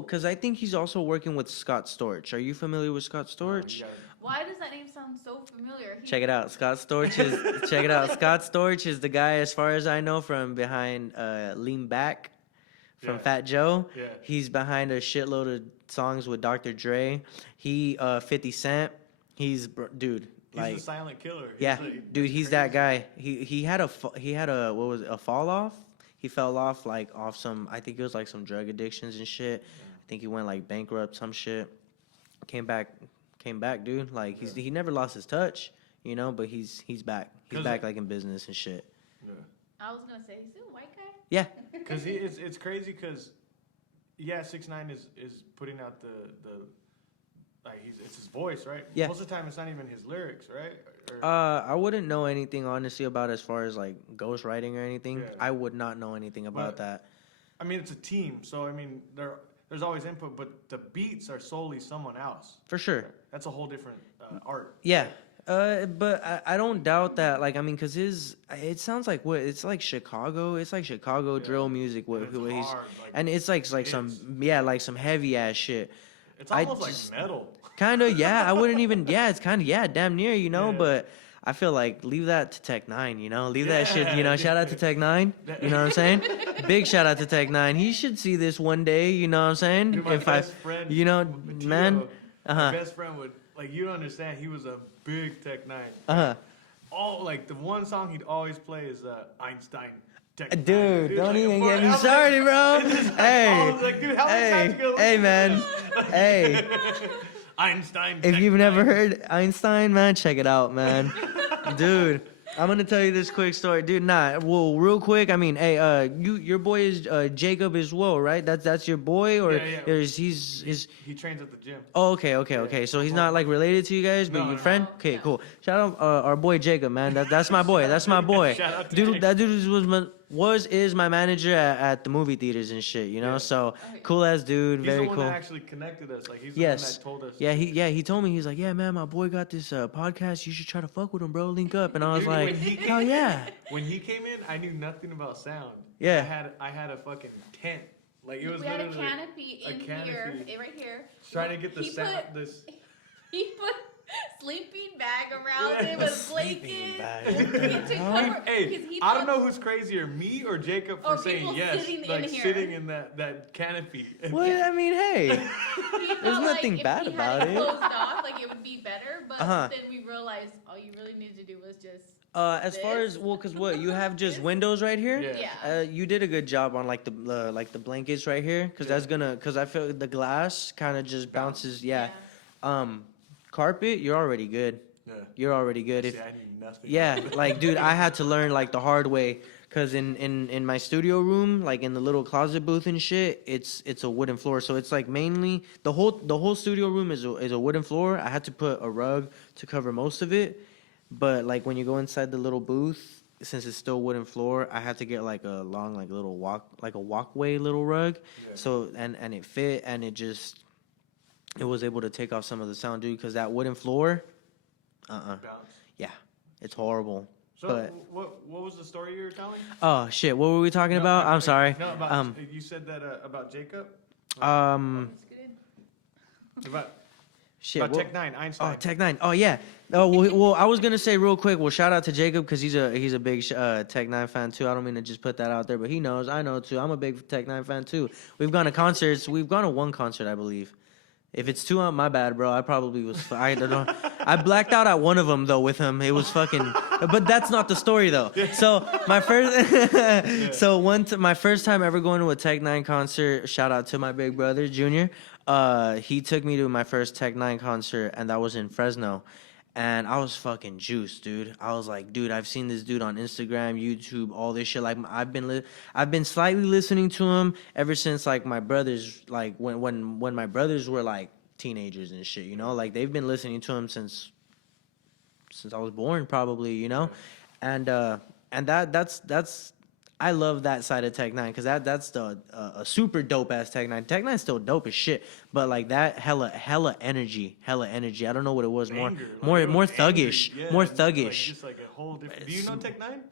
because I think he's also working with Scott Storch. Are you familiar with Scott Storch? You gotta- Why does that name sound so familiar? Check it out, Scott Storch is check it out. Scott Storch is the guy, as far as I know, from behind Lean Back, from Yeah. Fat Joe. Yeah. He's behind a shitload of songs with Dr. Dre. He 50 Cent. Dude. He's Like, the silent killer. yeah, like, dude, he's that crazy. guy. He had a what was it, a fall off? He fell off like off some, I think it was like some drug addictions and shit. I think he went like bankrupt, some shit. Came back, dude. Like he never lost his touch, you know. But he's back. He's 'Cause back like in business and shit. Yeah. I was gonna say, is he a white guy? Yeah, Because it's crazy because, yeah, 6ix9ine is putting out the like it's his voice, right? Yeah. Most of the time it's not even his lyrics, right? Or, I wouldn't know anything honestly about as far as like ghostwriting or anything. Yeah. I would not know anything about But- that. I mean, it's a team, so I mean there's always input, but the beats are solely someone else. For sure. That's a whole different art. Yeah. But I don't doubt that. Like, I mean, cause it sounds like it's like Chicago. It's like Chicago Yeah. drill music. And it's He's, hard, like, and it's like some some heavy ass shit. it's I almost just- like metal. Kind of, yeah. I wouldn't even. Yeah, it's kind of damn near, you know. Yeah. But I feel like leave that to Tech Nine, you know. Leave that shit, you know. Yeah. Shout out to Tech Nine. You know what I'm saying? Big shout out to Tech Nine. He should see this one day. You know what I'm saying? Dude, my best friend, you know, Mateo, man. my best friend would like you don't understand. He was a big Tech 9. Uh huh. All like the one song he'd always play is Einstein. Tech Dude, Nine, don't like, even for- get me I'm like- started, bro. it's just like, Hey, I was like, dude, how many times you hey, gonna hey, listen man. to this? Hey, Einstein. if Tech you've never Nine. heard Einstein, man, check it out, man. Dude, I'm gonna tell you this quick story, dude. Well, real quick. I mean, hey, your boy is Jacob as well, right? That's your boy, or Yeah, yeah. is is? He trains at the gym. Oh, okay. Yeah. So he's not like related to you guys, but No, your no. friend. Okay, Yeah. cool. Shout out our boy Jacob, man. That's my boy. That's my boy. Shout out to Dude, Jacob. that dude is my manager at the movie theaters and shit. You know, Yeah. so Okay. cool ass dude. He's Very the one cool. that actually connected us. Like he's the Yes. one that told us. He told me, he's like, yeah, man, my boy got this podcast. You should try to fuck with him, bro. Link up. And I was Dude, like, when he hell came- yeah. When he came in, I knew nothing about sound. Yeah. I had a fucking tent. Like it was We had a literally canopy a in here, canopy. right here. trying to get the He sound. put- This. He put sleeping bag around Yeah. it with Sleeping blankets. bag. To Huh? cover, Hey, because he I don't thought- know who's crazier, me or Jacob, for Or saying people yes. sitting in Like here. sitting in that canopy. Well, I mean, hey. He There's felt nothing like bad if we about had it. closed off, like it would be better. But Uh-huh. then we realized all you really needed to do was just As far as cause what you have just This? windows right here. Yeah. yeah. You did a good job on like the blankets right here, cause Yeah. that's gonna, cause I feel the glass kind of just bounces. Yeah. Carpet, you're already good. Yeah. You're already good. See, If I knew nothing. yeah, like dude, I had to learn like the hard way, cause in my studio room, like in the little closet booth and shit, it's a wooden floor. So it's like mainly the whole studio room is a wooden floor. I had to put a rug to cover most of it, but like when you go inside the little booth, since it's still wooden floor, I had to get like a long like little walkway little rug. Yeah. So and it fit, and it was able to take off some of the sound, dude, because that wooden floor, Bounce. yeah, it's horrible. So But what was the story you were telling? oh shit, what were we talking No, about? no, I'm sorry. No, about Um, you said that about Jacob. That's good. About Shit. about what- Tech Nine, Einstein. Oh, Tech Nine. Oh yeah. Oh well, I was gonna say real quick. Well, shout out to Jacob because he's a big Tech Nine fan too. I don't mean to just put that out there, but he knows. I know too. I'm a big Tech Nine fan too. We've gone to concerts. We've gone to one concert, I believe. If it's two, my bad, bro. I probably was. I don't know. I blacked out at one of them though with him. It was fucking. But that's not the story though. So my first. So my first time ever going to a Tech Nine concert. Shout out to my big brother Junior. He took me to my first Tech Nine concert, and that was in Fresno. And I was fucking juiced, dude. I was like, dude, I've seen this dude on Instagram, YouTube, all this shit. Like, I've been slightly listening to him ever since like my brothers, like when my brothers were like teenagers and shit. You know, like they've been listening to him since I was born, probably. You know, and that's. I love that side of Tech Nine because that's the a super dope ass Tech Nine. Tech Nine's still dope as shit, but like that hella energy. I don't know what it was. Anger, like, it More was thuggish. angry. Yeah, More like, thuggish. just like a whole different. Do you know Tech Nine?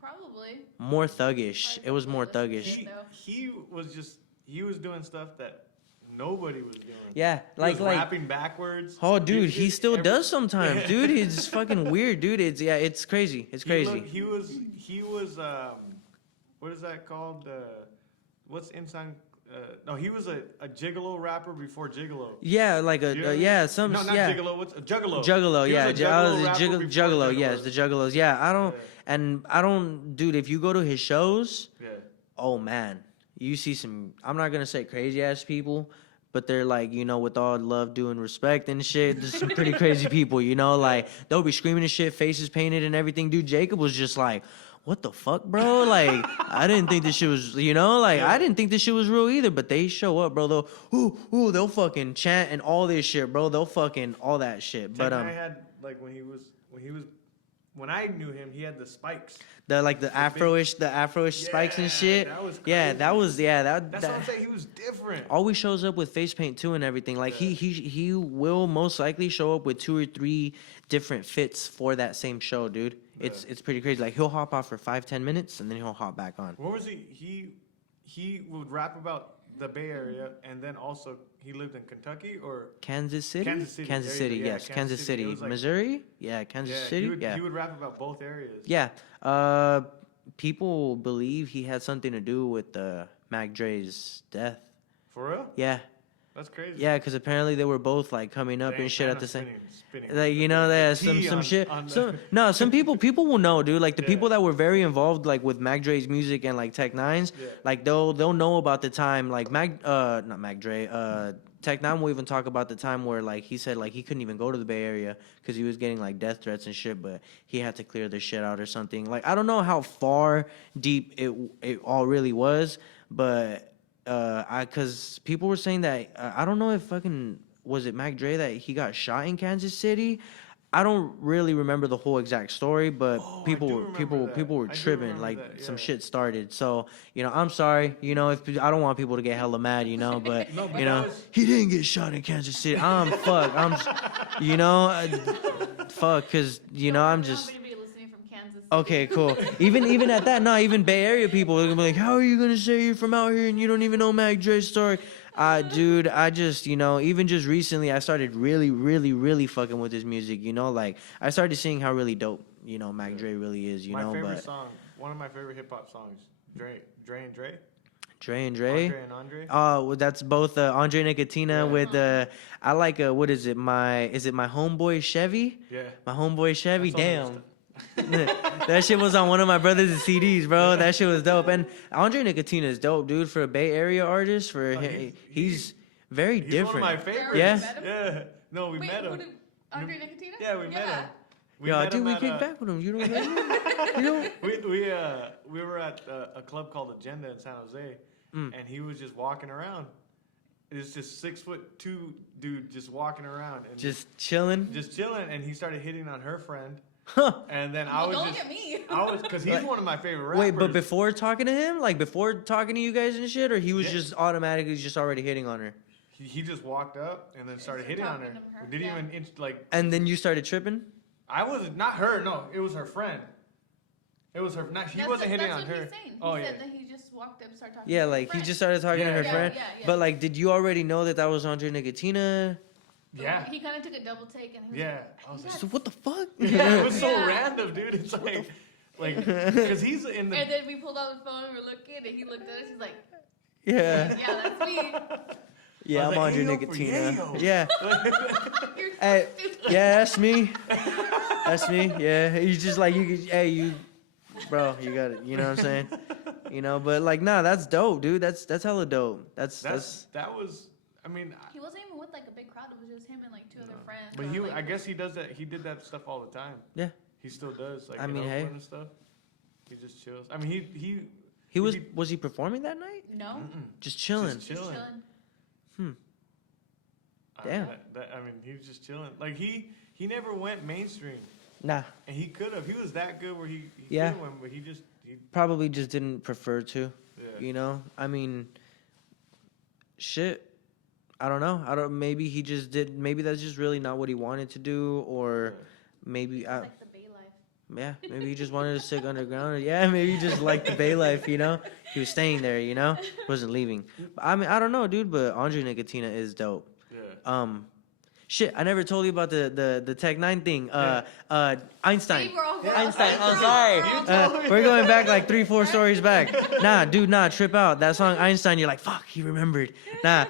Probably. More thuggish. It was more thuggish. He was doing stuff that nobody was doing. Yeah, He like was rapping backwards. oh, dude, he did still every- does sometimes, dude. He's fucking weird, dude. It's crazy. It's crazy. He was what is that called? What's inside? No, he was a gigolo rapper before gigolo. Yeah, like You know what I mean? yeah, some No, not yeah. gigolo. What's a juggalo? Juggalo, He yeah. was a I was juggalo a rapper before juggalo, yes, juggalos. the juggalos. Yeah, I don't, dude. If you go to his shows, Yeah. oh man, you see some. I'm not gonna say crazy ass people, but they're like, you know, with all love, due, and respect and shit. There's some pretty crazy people, you know. Like they'll be screaming and shit, faces painted and everything. Dude, Jacob was just like, what the fuck, bro? Like, I didn't think this shit was, you know, like, I didn't think this shit was real either, but they show up, bro. They'll fucking chant and all this shit, bro. They'll fucking all that shit. But, I had like when I knew him, he had the spikes. the Afro-ish spikes and Yeah, shit. that was Yeah, crazy. that was, yeah, That's what I'm saying. He was different. always shows up with face paint too and everything. Like he will most likely show up with 2 or 3 different fits for that same show, dude. It's pretty crazy. Like he'll hop off for 5-10 minutes and then he'll hop back on. What was he? He would rap about the Bay Area, and then also he lived in Kentucky or Kansas City? Kansas City, Kansas there City, you go. Yeah, yes. Kansas Kansas City. It City. was like- Missouri? Yeah, Kansas City. He would rap about both areas. Yeah. People believe he had something to do with Mac Dre's death. For real? Yeah. That's crazy. Yeah, because apparently they were both like coming up Dang, and shit at kinda the same. spinning. Like you know, that Tea some on- shit. on the- So no, some people will know, dude. Like the Yeah. people that were very involved, like with Mac Dre's music and like Tech Nines, Yeah. like they'll know about the time, like not Mac Dre, Tech Nine will even talk about the time where like he said like he couldn't even go to the Bay Area because he was getting like death threats and shit, but he had to clear the shit out or something. Like I don't know how far deep it all really was, but because people were saying that I don't know if fucking was it Mac Dre that he got shot in Kansas City. I don't really remember the whole exact story, but Oh, I people do were remember that. people were I do tripping, remember like that, some yeah. shit started. So you know, I'm sorry, you know, if I don't want people to get hella mad, you know, but No, but you that know, was- he didn't get shot in Kansas City. You know, fuck, cause you know, I'm We don't just. have anybody listening from Kansas. Okay, cool. Even at that, not even Bay Area people are gonna be like, "How are you gonna say you're from out here and you don't even know Mac Dre's story?" Dude, I just, you know, even just recently, I started really fucking with his music. You know, like I started seeing how really dope, you know, Mac Dre really is. You my know, favorite but song, one of my favorite hip hop songs, Dre and Dre, Dre and Dre. Andre and Andre. Oh, well, that's both Andre Nicotina Yeah. with I like what is it? My homeboy Chevy? Yeah. My homeboy Chevy. That song was Damn. That shit was on one of my brother's CDs, bro. That shit was dope. And Andre Nicotina is dope, dude. For a Bay Area artist, for he's very He's different. one of my favorites. Yeah. Yeah. No, we Wait, met who him. did Andre Nicotina? Yeah, we met him. We Yo, I met think him we at, kicked back with him. You don't remember? You know? we were at a club called Agenda in San Jose, and he was just walking around. It's just 6'2" dude just walking around and Just chilling. just chilling, and he started hitting on her friend, Huh. and then I Well, was don't just look at me. I was because he's one of my favorite rappers. Wait, but before talking to him, like before talking to you guys and shit, or he was Yeah. just automatically just already hitting on her, he just walked up and then started hitting on her. Talking to her, Didn't yeah. even like and then you started tripping. I wasn't not her. No, it was her friend. It was her. Not, he wasn't hitting on That's what her. he's saying. He Oh yeah. said that he just walked up and started talking Yeah, to his like he friend. just started talking to Yeah, her yeah. friend. Yeah, yeah. But like, did you already know that was Andre Nicotina? Yeah. He kind of took a double take and he was Yeah. I like, was "You like, So what the fuck? yeah, it was so Yeah. random, dude. It's like, because he's in the. And then we pulled out the phone and we're looking and he looked at us. He's like, Yeah. yeah, that's me. Yeah, I I'm was like, Andre "Yayo for Nicotina. yayo." Yeah. You're so Hey, stupid. yeah, that's me. That's me. Yeah. You just like you bro, you got it. You know what I'm saying? You know, but like nah, that's dope, dude. That's hella dope. That's That was. I mean, He wasn't even with like a big crowd. It was just him and like two other friends. but or, he. like, I guess he does that. He did that stuff all the time. Yeah. He still does. Like I in mean, hey. Oakland and stuff. He just chills. I mean, he was he performing that night? No. Just chilling. Just Just chilling. chilling. Damn. I mean, he was just chilling. Like he never went mainstream, Nah, and he could have. He was that good where he Yeah. could have went, but he probably just didn't prefer to. yeah. You know, I mean, shit. I don't know. Maybe he just did. Maybe that's just really not what he wanted to do, or maybe It's like the Bay Life. yeah, maybe he just wanted to stick underground. Or, yeah, maybe he just liked the Bay life. You know, he was staying there. You know, wasn't leaving. I mean, I don't know, dude. But Andre Nicotina is dope. Yeah. Shit, I never told you about the Tech Nine thing. Einstein. See, we're all going Einstein. off. Oh, sorry. You told me. We're going back like 3-4 stories back. Nah, dude, trip out. That song Einstein. You're like, fuck, he remembered. Nah,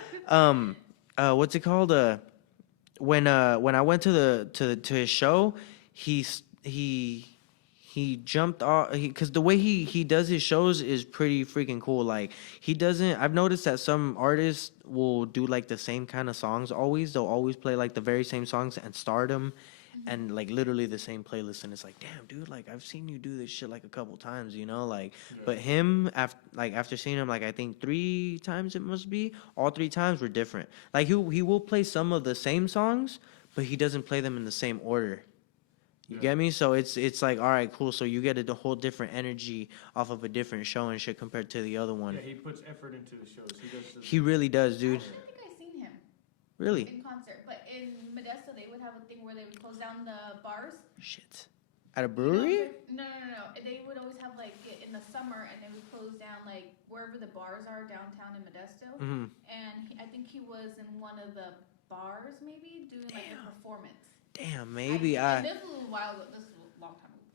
what's it called? When I went to his show, he jumped off because the way he does his shows is pretty freaking cool. Like he doesn't. I've noticed that some artists will do like the same kind of songs always. They'll always play like the very same songs and Stardom. And like literally the same playlist, and it's like, damn, dude, like I've seen you do this shit like a couple times, you know, like. But him, after seeing him, like I think 3 times it must be, all 3 times were different. Like he will play some of the same songs, but he doesn't play them in the same order. You Yeah. get me? So it's like, all right, cool. So you get a whole different energy off of a different show and shit compared to the other one. Yeah, he puts effort into the shows. He does. This, He really does, I dude. actually think I've seen him Really? in concert, but in Modesto they would have a thing where they would close down the bars. Shit. At a You know, brewery? No. They would always have like in the summer, and they would close down like wherever the bars are downtown in Modesto. Mm-hmm. And I think he was in one of the bars, maybe doing like a performance. Damn, maybe And this was a while ago. This was a long time ago.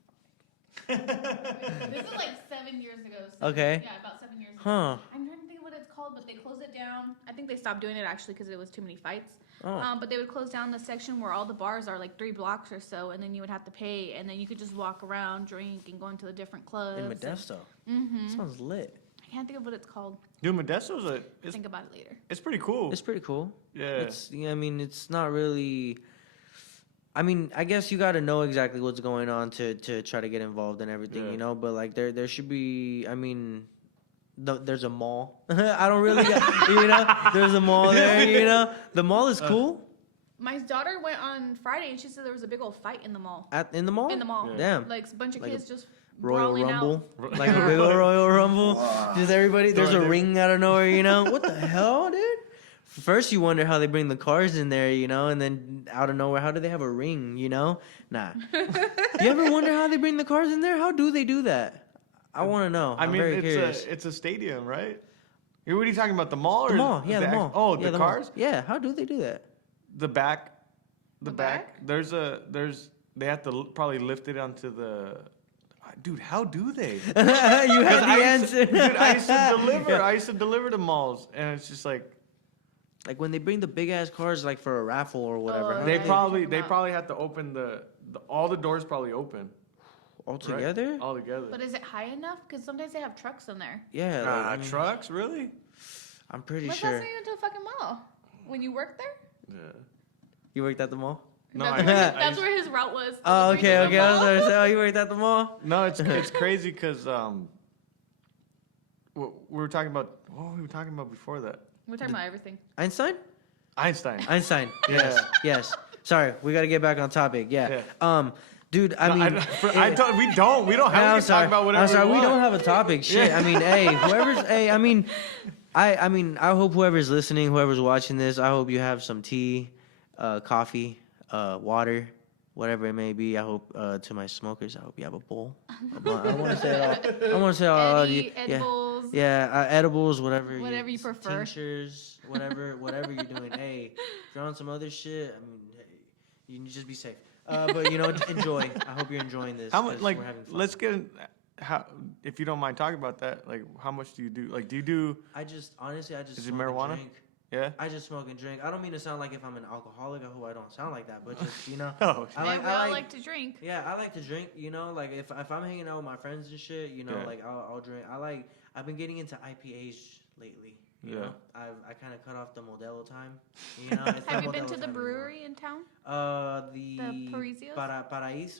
This is like 7 years ago. So, Okay. Yeah, about 7 years ago. Huh. I'm trying to think of what it's called, but they closed it down. I think they stopped doing it actually because it was too many fights. Oh. But they would close down the section where all the bars are, like 3 blocks or so, and then you would have to pay, and then you could just walk around, drink, and go into the different clubs. In Modesto. Mm-hmm. Sounds lit. I can't think of what it's called. Dude, Modesto's Think about it later. it's pretty cool. It's pretty cool. Yeah. I mean, it's not really. I mean, I guess you got to know exactly what's going on to try to get involved in everything, Yeah. you know. But like, there should be. I mean, there's a mall. I don't really, you know. There's a mall there, you know. The mall is cool. My daughter went on Friday, and she said there was a big old fight in the mall. In the mall. In the mall. Yeah. Damn. Like a bunch of Like a kids just Royal brawling Rumble, out. like a big old Royal Rumble. Just everybody. There's a Throwing ring out of nowhere, you know. What the hell, dude? First, you wonder how they bring the cars in there, you know, and then out of nowhere, how do they have a ring, you know? Nah. You ever wonder how they bring the cars in there? How do they do that? I want to know. I I'm mean, very curious. it's a stadium, right? What are you talking about? The mall or The mall, yeah, the act- mall. Oh, Yeah, the mall. cars. Yeah, how do they do that? The back. The The back. There's they have to probably lift it onto the. Dude, how do they? You had the answer. Dude, I used to deliver. I used to deliver to malls, and it's just like Like when they bring the big ass cars, like for a raffle or whatever. Oh, how they do probably about- have to open all the doors probably open all right? together. all together. But is it high enough? Because sometimes they have trucks in there. Yeah, like, I mean, Trucks, really? I'm pretty When's sure. last time you went to a fucking mall? When you worked there? Yeah. You worked at the mall? No, that's I- where, I that's used- where his route was. Oh, Delivery okay, to the okay. I was mall. gonna say, oh, you worked at the mall? No, it's crazy because we were talking about what were we talking about before that? We're talking about everything. Einstein? Einstein. Einstein. Yeah. Yes. Yes. Sorry, we got to get back on topic. Yeah. Yeah. Dude, I No, mean, we don't Yeah, have I'm to talk about whatever. I'm sorry, we want. don't have a topic. Shit. Yeah. I mean, hey, I mean, I hope whoever's listening, whoever's watching this, I hope you have some tea, coffee, water, whatever it may be. I hope to my smokers, I hope you have a bowl. I want to say it all. I want to say it all. Eddie, Yeah. edibles. Yeah, edibles, whatever. Whatever you prefer. Tinctures, whatever you're doing. Hey, if you're on some other shit, I mean, hey, you need to just be safe. But you know, enjoy. I hope you're enjoying this. How much? 'cause Like, we're having fun. let's get. How, if you don't mind talking about that, like, how much do you do? Like, do you do? Honestly, I just Is it smoke and marijuana? drink. Yeah. I just smoke and drink. I don't mean to sound like if I'm an alcoholic. I hope I don't sound like that. But just you know, Oh. I And like. we all like to drink. Yeah, I like to drink. You know, like if I'm hanging out with my friends and shit, you know, Yeah. like I'll drink. I've been getting into IPAs lately. You Yeah. know, I kind of cut off the Modelo time. You know, it's Have not you been Modelo to the time brewery in town? anymore. The Parisios?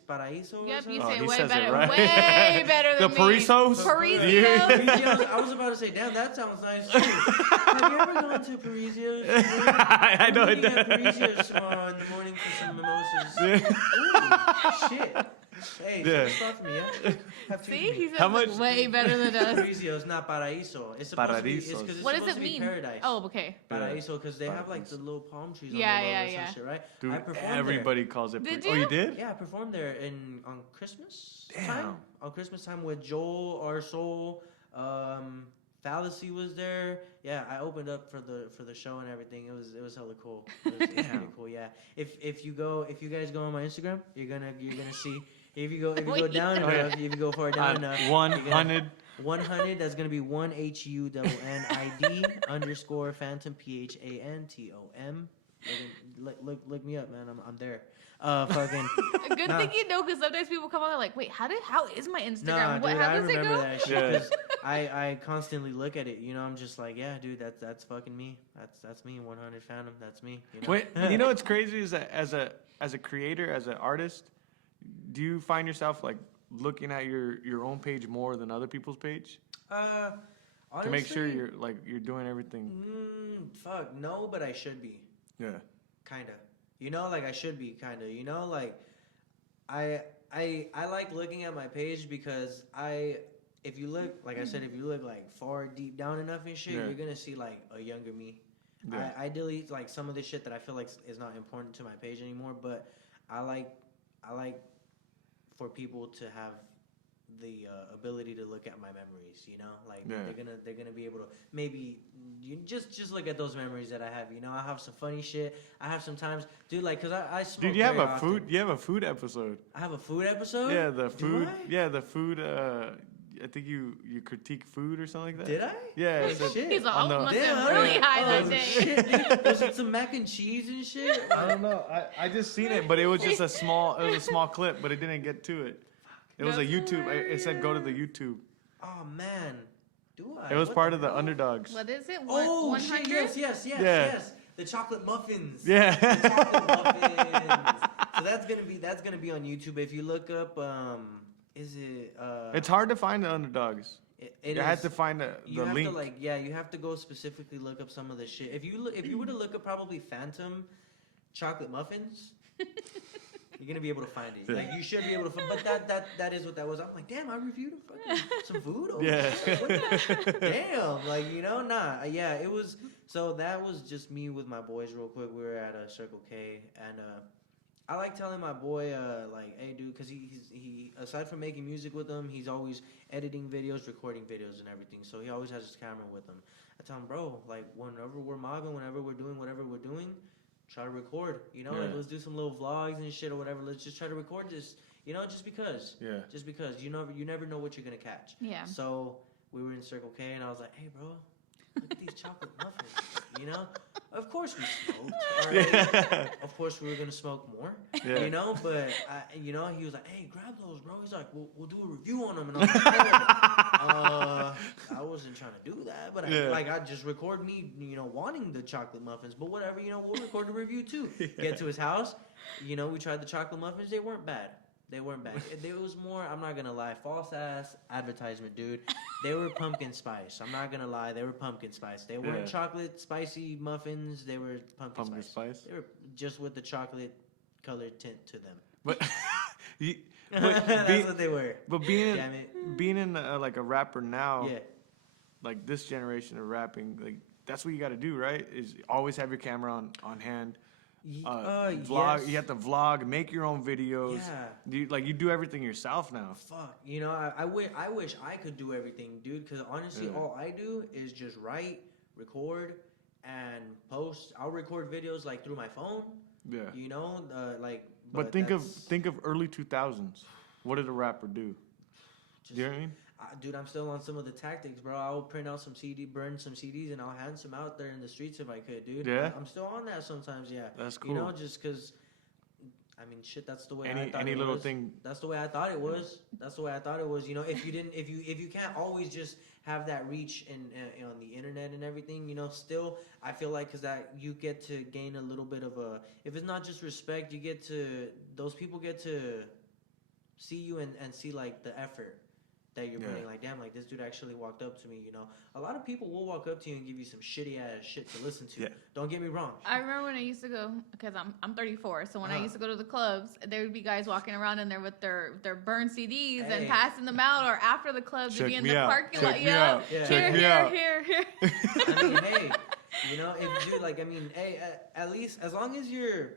Paraiso. or Yep, something? you Oh, say he way says it better. right. Way better The than Parisos? me. Yeah. Parisios. Parisios. I was about to say, damn, that sounds nice too. Have you ever gone to Parisios? I know I'm it meeting at does. Parisios tomorrow in the morning for some mimosas. Yeah. Ooh, shit. Hey, Yeah. start for me, yeah? Have two See, for me. he says How it much- way better than us. Parisios, not Paraiso. It's supposed to be. It's 'cause Paradisos. it's What does supposed it to be mean? Paradise. Oh, okay. Paraiso, because they have like the little palm trees Yeah, on the yeah, logos yeah. and shit, right? Dude, I performed everybody calls it. Did Oh, you you? did? there. Yeah, I performed there on Christmas time. Damn. On Christmas time with Joel, Our Soul, Fallacy was there. Yeah, I opened up for the show and everything. It was hella cool. It was pretty cool. Yeah. If you guys go on my Instagram, you're gonna see. If you go Wait. down Oh, yeah. enough, if you go far down enough, 100. 100. That's gonna be 1HUNNID _ Phantom PHANTOM. Look me up, man. I'm there. Fucking. Good Nah. thing you know, because sometimes people come on and like, wait, how is my Instagram? Nah, What, dude, how I does it remember go? that shit Yeah. because I constantly look at it. You know, I'm just like, yeah, dude, that's fucking me. That's me. 100 Phantom. That's me. You know? Wait, you know what's crazy is that as a creator, as an artist, do you find yourself like looking at your own page more than other people's page to make sure honestly, you're doing everything? Fuck no, but I should be. Yeah. Kinda. You know, like I should be kinda. You know, like I like looking at my page because if you look, like I said, if you look like far deep down enough and shit, Yeah. you're gonna see like a younger me. Yeah. I delete like some of the shit that I feel like is not important to my page anymore, but I like for people to have the ability to look at my memories, you know, like Yeah. they're gonna be able to maybe you just look at those memories that I have, you know. I have some funny shit. I have some times, dude, like because I smoke. Dude, you have very a often. food. You have a food episode. I have a food episode. Yeah, the Do food. I? Yeah, the food. I think you critique food or something like that. Did I? Yeah. Oh, it said- shit. He's on all the- must Damn, have been really high oh, that day. shit, dude. Was it some mac and cheese and shit? I don't know. I just seen it, but it was just a small clip, but it didn't get to it. It was a That's YouTube. It said go to the YouTube. Oh man, do I? It was What part of the hell? underdogs. What is it? Oh 100? shit! Yes. Yeah. Yes. The chocolate muffins. Yeah. The chocolate muffins. So that's gonna be on YouTube. If you look up, is it? It's hard to find the underdogs. It You had is- to find You the have link. to you have to go specifically look up some of the shit. If you were to look up probably Phantom chocolate muffins, you're gonna be able to find it. Yeah. Like you should be able to. But that is what that was. I'm like, damn, I reviewed some food. Oh, Yeah. shit, what the- damn, like nah, yeah, it was. So that was just me with my boys, real quick. We were at a Circle K, and I like telling my boy, like, hey, dude, because he aside from making music with him, he's always editing videos, recording videos, and everything. So he always has his camera with him. I tell him, bro, like, whenever we're mobbing, whenever we're doing whatever we're doing, try to record. You know, like, Yeah. let's do some little vlogs and shit or whatever. Let's just try to record this. You know, just because. Yeah. Just because you never know what you're gonna catch. Yeah. So we were in Circle K, and I was like, hey, bro, look at these chocolate muffins. You know, of course we smoked. Alright? Yeah. Of course we were gonna smoke more. Yeah. You know, but he was like, hey, grab those, bro. He's like, we'll do a review on them, and I was like, I wasn't trying to do that, but Yeah. I just record me, wanting the chocolate muffins, but whatever, we'll record a review too. Get to his house, we tried the chocolate muffins. They weren't bad. They weren't bad. It was more, I'm not gonna lie, false ass advertisement, dude. They were pumpkin spice. I'm not gonna lie, they were pumpkin spice. They weren't Yeah. chocolate spicy muffins. They were pumpkin spice. They were just with the chocolate colored tint to them. But, you, That's be- what they were. but being Damn it. being in like a rapper now, Yeah. like this generation of rapping, like that's what you got to do, right? Is always have your camera on hand. Vlog. Yes. You have to vlog, make your own videos. Yeah. You do everything yourself now. Fuck. I wish I could do everything, dude. Because honestly, Yeah. all I do is just write, record, and post. I'll record videos like through my phone. Yeah. But Think of that's- early 2000s. What did a rapper do? just- Do you know what I mean? Dude, I'm still on some of the tactics, bro. I'll print out burn some CDs, and I'll hand some out there in the streets if I could, dude. Yeah? I'm still on that sometimes, yeah. That's cool. Just because, shit, that's the way I thought Any it little was. thing. That's the way I thought it was. That's the way I thought it was. If you can't always just have that reach on the internet and everything, still I feel like because that you get to gain a little bit of a. If it's not just respect, those people get to see you and see like the effort that you're Yeah. putting. Like, damn, like this dude actually walked up to me. A lot of people will walk up to you and give you some shitty ass shit to listen to. Yeah. Don't get me wrong. I remember when I used to go, because I'm 34, so when I Uh-huh. used to go to the clubs, there would be guys walking around in there with their burned CDs Hey. and passing them out, or after the club, they'd Check be in me the out. parking Check lot. me Yeah, out. Yeah. Check me here, out. here. I mean, hey, if dude, hey, at least as long as you're,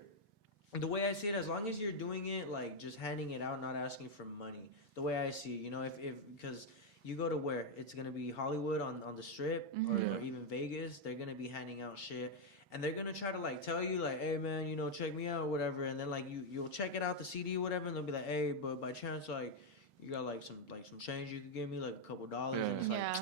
the way I see it, as long as you're doing it, like just handing it out, not asking for money. The way I see it, if because you go to where it's gonna be Hollywood on the Strip or even Vegas, they're gonna be handing out shit. And they're gonna try to like tell you like, hey man, check me out or whatever, and then like you'll check it out the CD or whatever, and they'll be like, hey, but by chance like you got like some change you could give me, like a couple dollars, and it's like, Yeah.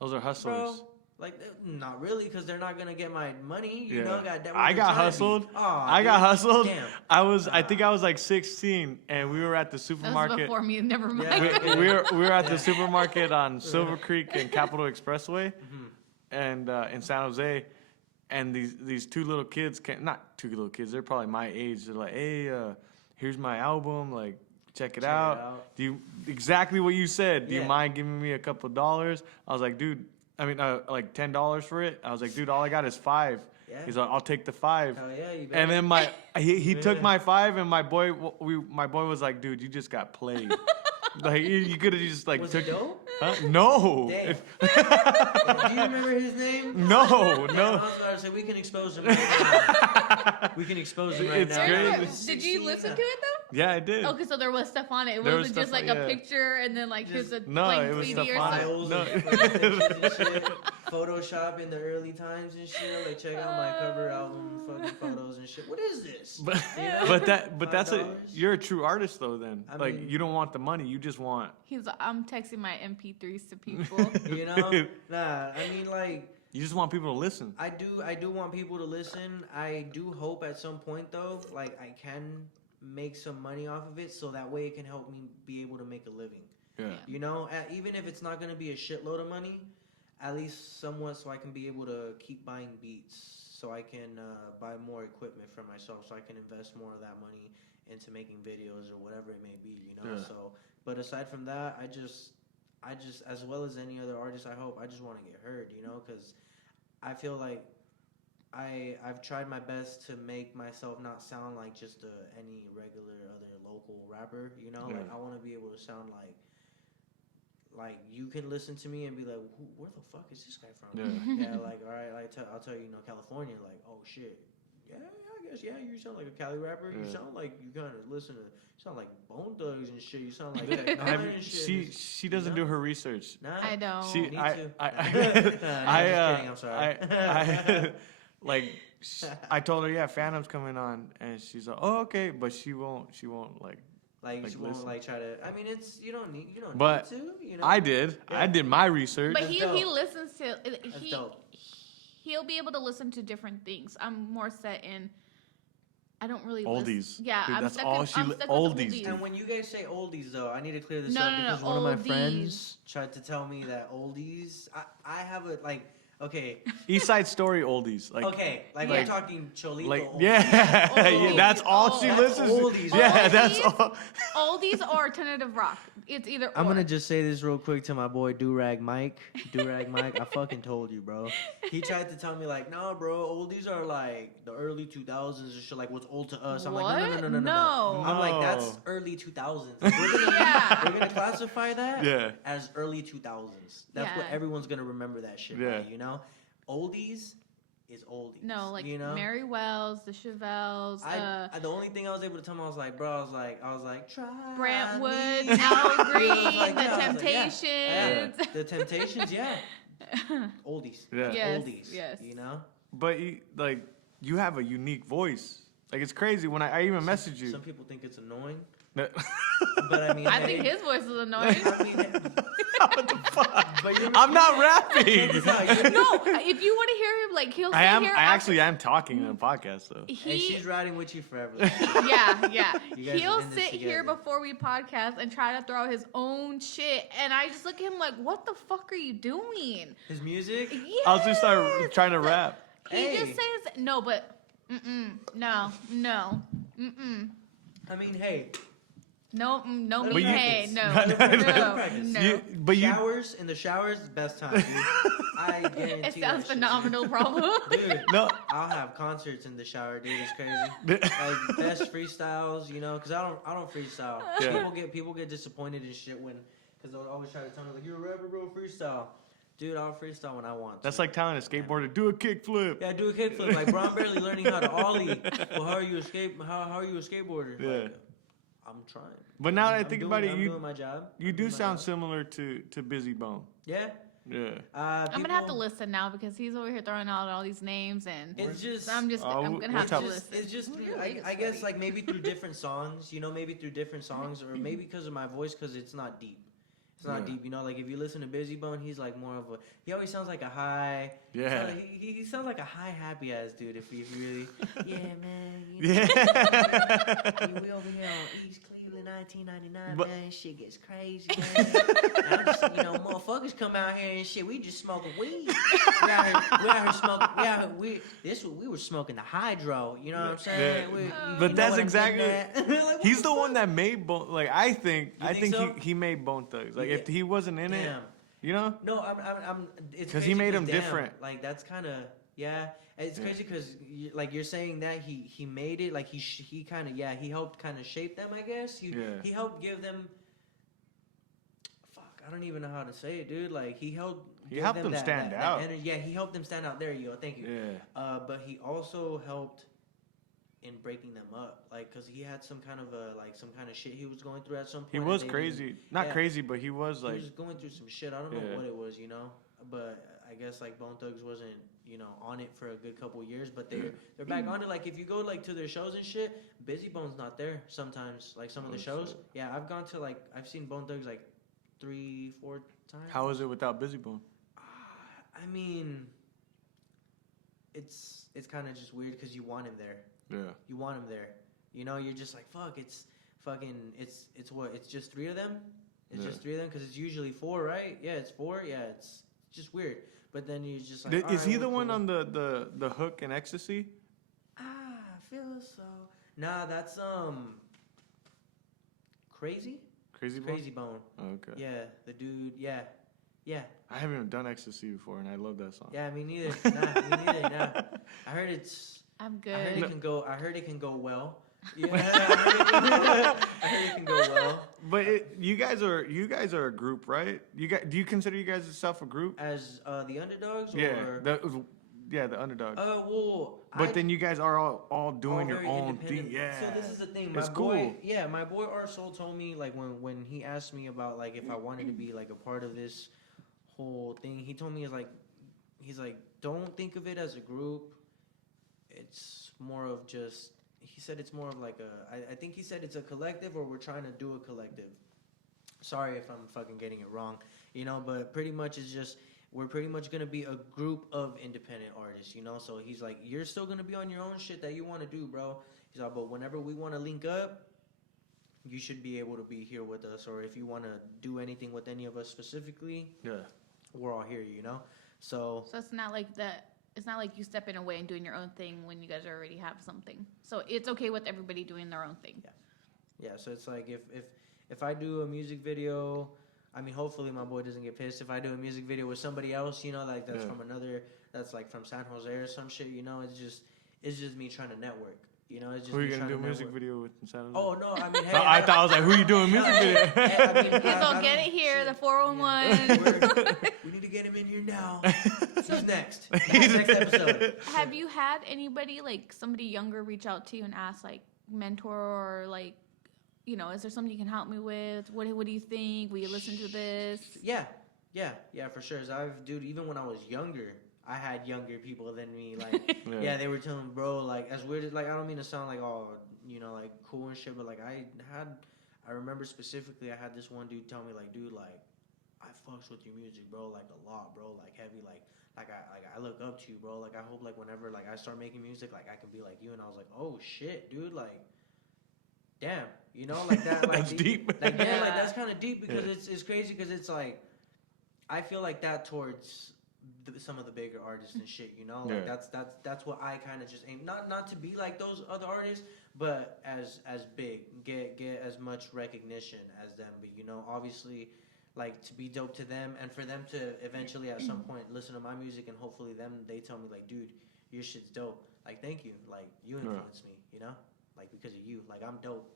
Those are hustlers. bro, like not really, because they're not gonna get my money. You Yeah. know, goddamn, I they're got trying to be- hustled. Aw, I got dude, hustled. Damn. I think I was like 16, and we were at the That was supermarket. before me. Never mind. Yeah. We were at the supermarket on Silver Creek and Capitol Expressway, and in San Jose, and these two little kids not two little kids, they're probably my age. They're like, hey, here's my album, like check it out. Do you exactly what you said? Do you Yeah. mind giving me a couple dollars? I was like, dude, like $10 for it. I was like, dude, all I got is $5. Yeah. He's like, I'll take the $5. Hell yeah, you And better. then he took Yeah. my $5, and my boy was like, dude, you just got played. Like you could have just like Was took it dope? Huh? No. Damn. Do you remember his name? No, Damn, no. I was about to say we can expose him. Right now. We can expose him right It's now. great. Did you listen to it though? Yeah, I did. Okay, so there was stuff on it. It There was wasn't just stuff like on- a yeah. picture and then like here's a No, blank it was CD stuff or on it. something. Files No. and pictures and shit. Photoshop in the early times and shit. Like, check out my cover album fucking photos and shit. What is this? But You know? but that's a $5? you're a true artist though. Then I like mean- you don't want the money. You just want I'm texting my MP3s to people. You know? Nah, I mean, like, you just want people to listen. I do want people to listen. I do hope at some point though, like I can make some money off of it, so that way it can help me be able to make a living. Yeah. You know, even if it's not gonna be a shitload of money, at least somewhat, so I can be able to keep buying beats, so I can buy more equipment for myself, so I can invest more of that money into making videos or whatever it may be. You know, Yeah. so. But aside from that, I just, as well as any other artist, I just want to get heard. You know, because I feel like I've tried my best to make myself not sound like just any regular other local rapper. You know, Yeah. like I want to be able to sound like you can listen to me and be like, where the fuck is this guy from? Yeah. Yeah, like all right, I'll tell you, you know, California, like oh shit, yeah, I guess you sound like a Cali rapper. You Yeah. sound like you kind of listen to, you sound like Bone Thugs and shit. You sound like Yeah, Tech Nine have and you- shit. she doesn't know? do her research. Nah, I don't. She, Me I, too. I, Nah, I, I'm just kidding, I'm sorry. I like, I told her, yeah, Phantom's coming on, and she's like, oh, okay, but she won't, like, like she won't listen. like try to. I mean, it's you don't need But to. You know, I did Yeah. my research. But That's he dope. listens to That's dope. he'll be able to listen to different things. I'm more set in. I don't really Oldies. Yeah, Dude, I'm that's stuck all in, she I'm li- stuck oldies, with dude. And when you guys say oldies, though, I need to clear this No, up no, no, because one of my oldies. friends tried to tell me that oldies. I have a like. Okay, East Side Story oldies, like, okay, like Yeah. we're talking Cholito. like, oldies. yeah, Yeah, yeah, that's all she oldies. listens to. Oldies. Yeah, that's Oldies? all. oldies or alternative rock. It's either I'm or. gonna just say this real quick to my boy Durag Mike. Durag Mike, I fucking told you, bro. He tried to tell me like, nah, bro, oldies are like the early 2000s and shit, like what's old to us. I'm like, no. No. I'm like, that's No. early 2000s. We're gonna, Yeah. we're gonna classify that Yeah. as early 2000s. That's what Yeah. everyone's gonna remember that shit. Yeah. By, you know, oldies is oldies. No, like you know. Mary Wells, the Chevelles, The only thing I was able to tell him, I was like, bro, I was like, try Brentwood, me. Al Green, I was like, the yeah, I was like, yeah. Temptations. Yeah, the Temptations, yeah. Oldies. Yeah. Yes, Oldies. yes. You know? But you have a unique voice. Like, it's crazy when I even messaged you. Some people think it's annoying. But But I mean, I think his voice is annoying. I mean, what the fuck? but you're I'm not rapping. No, you're- No, if you want to hear him, like he'll sit I am. here. I actually am talking in a podcast though. And He, she's riding with you forever. yeah. You guys He'll are in this sit here together. before we podcast and try to throw out his own shit, and I just look at him like, "What the fuck are you doing?" His music. I'll just start Yes! trying to rap. He Hey. just says no, but no, I mean, hey. no, no, Let me, him hey, practice. no, Let him no, practice. no. But you. Showers in the showers, best time, dude. I guarantee It sounds that shit. phenomenal, probably. Dude, No. I'll have concerts in the shower, dude. It's crazy. Like best freestyles, you know, because I don't freestyle. Yeah. People get disappointed in shit when, because they'll always try to tell me like, you're a rapper, bro, freestyle. Dude, I'll freestyle when I want. That's to. like telling a skateboarder do a kickflip. Yeah, do a kickflip. Like, bro, I'm barely learning how to ollie. Well, how are you a skateboarder? Yeah. Like, I'm trying. But now that I I'm think doing- about it, I'm you doing my job. you I'm do doing my sound job. similar to Busy Bone. Yeah. Yeah. I'm gonna have to listen now because he's over here throwing out all these names, and It's just. I'm we'll gonna have tell- to It's just, listen. it's just Ooh, through, your leg is I guess sweaty. like maybe through different songs, you know, maybe through different songs, or maybe because of my voice, because it's not deep. It's not Yeah. deep, you know. Like if you listen to Busy Bone, he's like more of a. He always sounds like a high. Yeah. He sounds like a high happy ass dude. If you really. Yeah, man. Yeah. We over here on East Cleveland, 1999, But- man. Shit gets crazy, man. And I'm just, you know, motherfuckers come out here and shit. We just smoking weed. We out here smoking. We were smoking the hydro. You know what I'm saying? Yeah. We, you But know that's what I'm exactly- getting at? Like, He's what the one fuck? that made Bone. Like I think think so? he made Bone Thugs. Like if Yeah. he wasn't in it, Damn. you know. No, I'm. It's 'Cause he crazy made 'em damn, different. Like that's kind of yeah. It's Yeah. crazy because like you're saying that he made it. Like he kind of he helped kind of shape them. I guess Yeah. he helped give them. Fuck, I don't even know how to say it, dude. Like he helped. He give helped them stand out. energy. Yeah, he helped them stand out. There you go. Thank you. Yeah. But he also helped in breaking them up, like because he had some kind of some kind of shit he was going through at some point. He and was they crazy. Not yeah. crazy, but he was he like. was going through some shit. I don't know Yeah. what it was, you know. But I guess like Bone Thugs wasn't, you know, on it for a good couple years, but they're back on it. Like if you go like to their shows and shit, Busy Bone's not there sometimes. Like some of the shows. shit. Yeah, I've seen Bone Thugs like 3-4 times. How is it without Busy Bone? I mean, it's kind of just weird because you want him there. Yeah. You want him there. You know, you're just like, fuck, it's what? It's just 3 of them? It's Yeah. just 3 of them? Because it's usually 4, right? Yeah, it's 4. Yeah, it's just weird. But then you just like, Is alright, he the well, one cool. on the hook and ecstasy? I feel so. Nah, that's, Crazy? Crazy Bone? Crazy Bone. Oh, okay. Yeah, the dude, yeah. Yeah, I haven't even done ecstasy before, and I love that song. yeah, me neither. Nah, me neither, nah. I heard it's... I'm I heard good. I heard it can go well. Yeah, I heard it can go well. But you guys are a group, right? Do you consider you guys yourself a group? As the underdogs, or The underdog. well, But then you guys are all doing your very own thing. independent. Yeah. So this is the thing. It's My cool. boy, yeah, my boy Arsol told me like when he asked me about like if I wanted to be like a part of this whole thing, he told me he's like don't think of it as a group. It's more of just. He said it's more of like I think he said it's a collective or we're trying to do a collective. Sorry if I'm fucking getting it wrong, you know, but pretty much it's just we're pretty much gonna be a group of independent artists, you know. So he's like, you're still gonna be on your own shit that you want to do, bro. He's like, but whenever we want to link up, you should be able to be here with us, or if you want to do anything with any of us specifically, Yeah. we're all here, you know. So So it's not like that. It's not like you stepping away and doing your own thing when you guys already have something. So it's okay with everybody doing their own thing. yeah, so it's like if I do a music video, I mean, hopefully my boy doesn't get pissed. If I do a music video with somebody else, you know, like that's Yeah. from another, that's like from San Jose or some shit, you know, it's just me trying to network, you know. It's just Who are you me gonna trying do to a music network. video with in San Jose? Oh no, I mean, hey, I thought I was like, who you doing music video? I mean, He's all I get don't- it here, the shit. 411. We need to get him in here now. Who's next? Next episode. Have you had anybody, like somebody younger, reach out to you and ask, like, mentor or, like, you know, is there something you can help me with? What do you think? Will you listen to this? Yeah, for sure. So dude, even when I was younger, I had younger people than me. Like, yeah, they were telling, bro, like, as weird as, like, I don't mean to sound like, all, you know, like, cool and shit, but, like, I remember specifically, I had this one dude tell me, like, dude, like, I fucks with your music, bro, like, a lot, bro, like, heavy, like I look up to you, bro, like, I hope, like, whenever, like, I start making music, like, I can be like you, and I was like, oh, shit, dude, like, damn, you know, like, that, like, That's deep. like, yeah, like, Yeah. that's kind of deep, because Yeah. it's crazy, because it's, like, I feel like that towards some of the bigger artists and shit, you know, like Yeah. that's what I kind of just aim not to be like those other artists, but as big, get as much recognition as them, but you know, obviously, like to be dope to them and for them to eventually at some point listen to my music and hopefully they tell me like, dude, your shit's dope. Like, thank you. Like, you influenced me, you know, like because of you. Like, I'm dope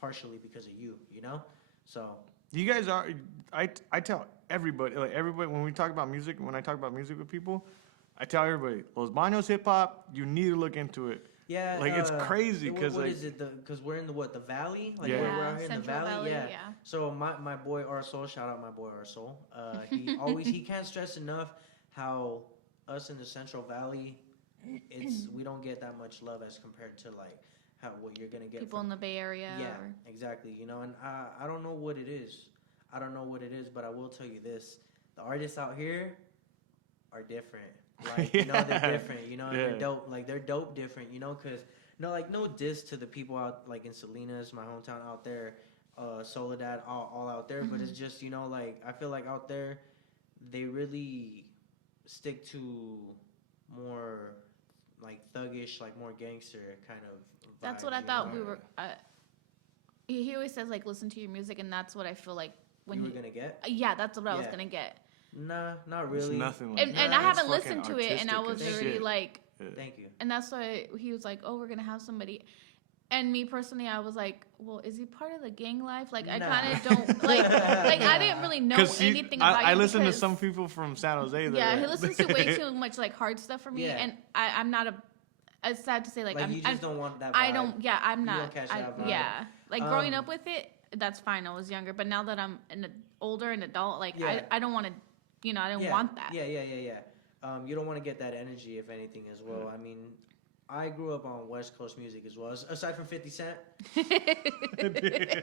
partially because of you, you know. So You guys are. I tell everybody, like everybody, when I talk about music with people, I tell everybody, Los Baños hip hop, you need to look into it. yeah, Like, it's crazy, 'cause, what like- is it? Because we're in the valley, like Yeah. we're out here in the Central valley, yeah. yeah. So my boy Arsol, shout out my boy Arsol. He can't stress enough how us in the Central Valley, we don't get that much love as compared to like what you're gonna get People from in the Bay Area. yeah, Or, exactly. You know, and I don't know what it is. I don't know what it is, but I will tell you this: the artists out here are different. Like, you know, they're different. You know, and Yeah. they're dope. Like, they're dope different. You know, because no diss to the people out like in Salinas, my hometown out there, Soledad, all out there. But it's just, you know, like I feel like out there, they really stick to more like thuggish, like more gangster kind of. that's vibes, what I you thought know? we were. He always says, like, listen to your music, and that's what I feel like when You were he. gonna get? Yeah, that's what I was Yeah. gonna get. Nah, not It's really. nothing like And, that. and I It's haven't fucking listened to it, and I was artistic as already shit. like, Yeah. Thank you. and that's why he was like, "Oh, we're gonna have somebody." And me personally, I was like, "Well, is he part of the gang life?" Like, I Nah. kind of don't like I didn't really know 'Cause see, anything about you. I listen to because- some people from San Jose. That Yeah, are- he listens to way too much like hard stuff for me, Yeah. and I'm not a. It's sad to say, like, Like, I'm. you just I'm don't want that. I vibe. don't. Yeah, I'm You not. don't catch that vibe. Yeah, like growing Um, up with it, that's fine. I was younger, but now that I'm older, an adult, like Yeah. I don't want to. You know, I don't Yeah, want that. Yeah. you don't want to get that energy, if anything, as well. I mean, I grew up on West Coast music as well. Aside from 50 Cent,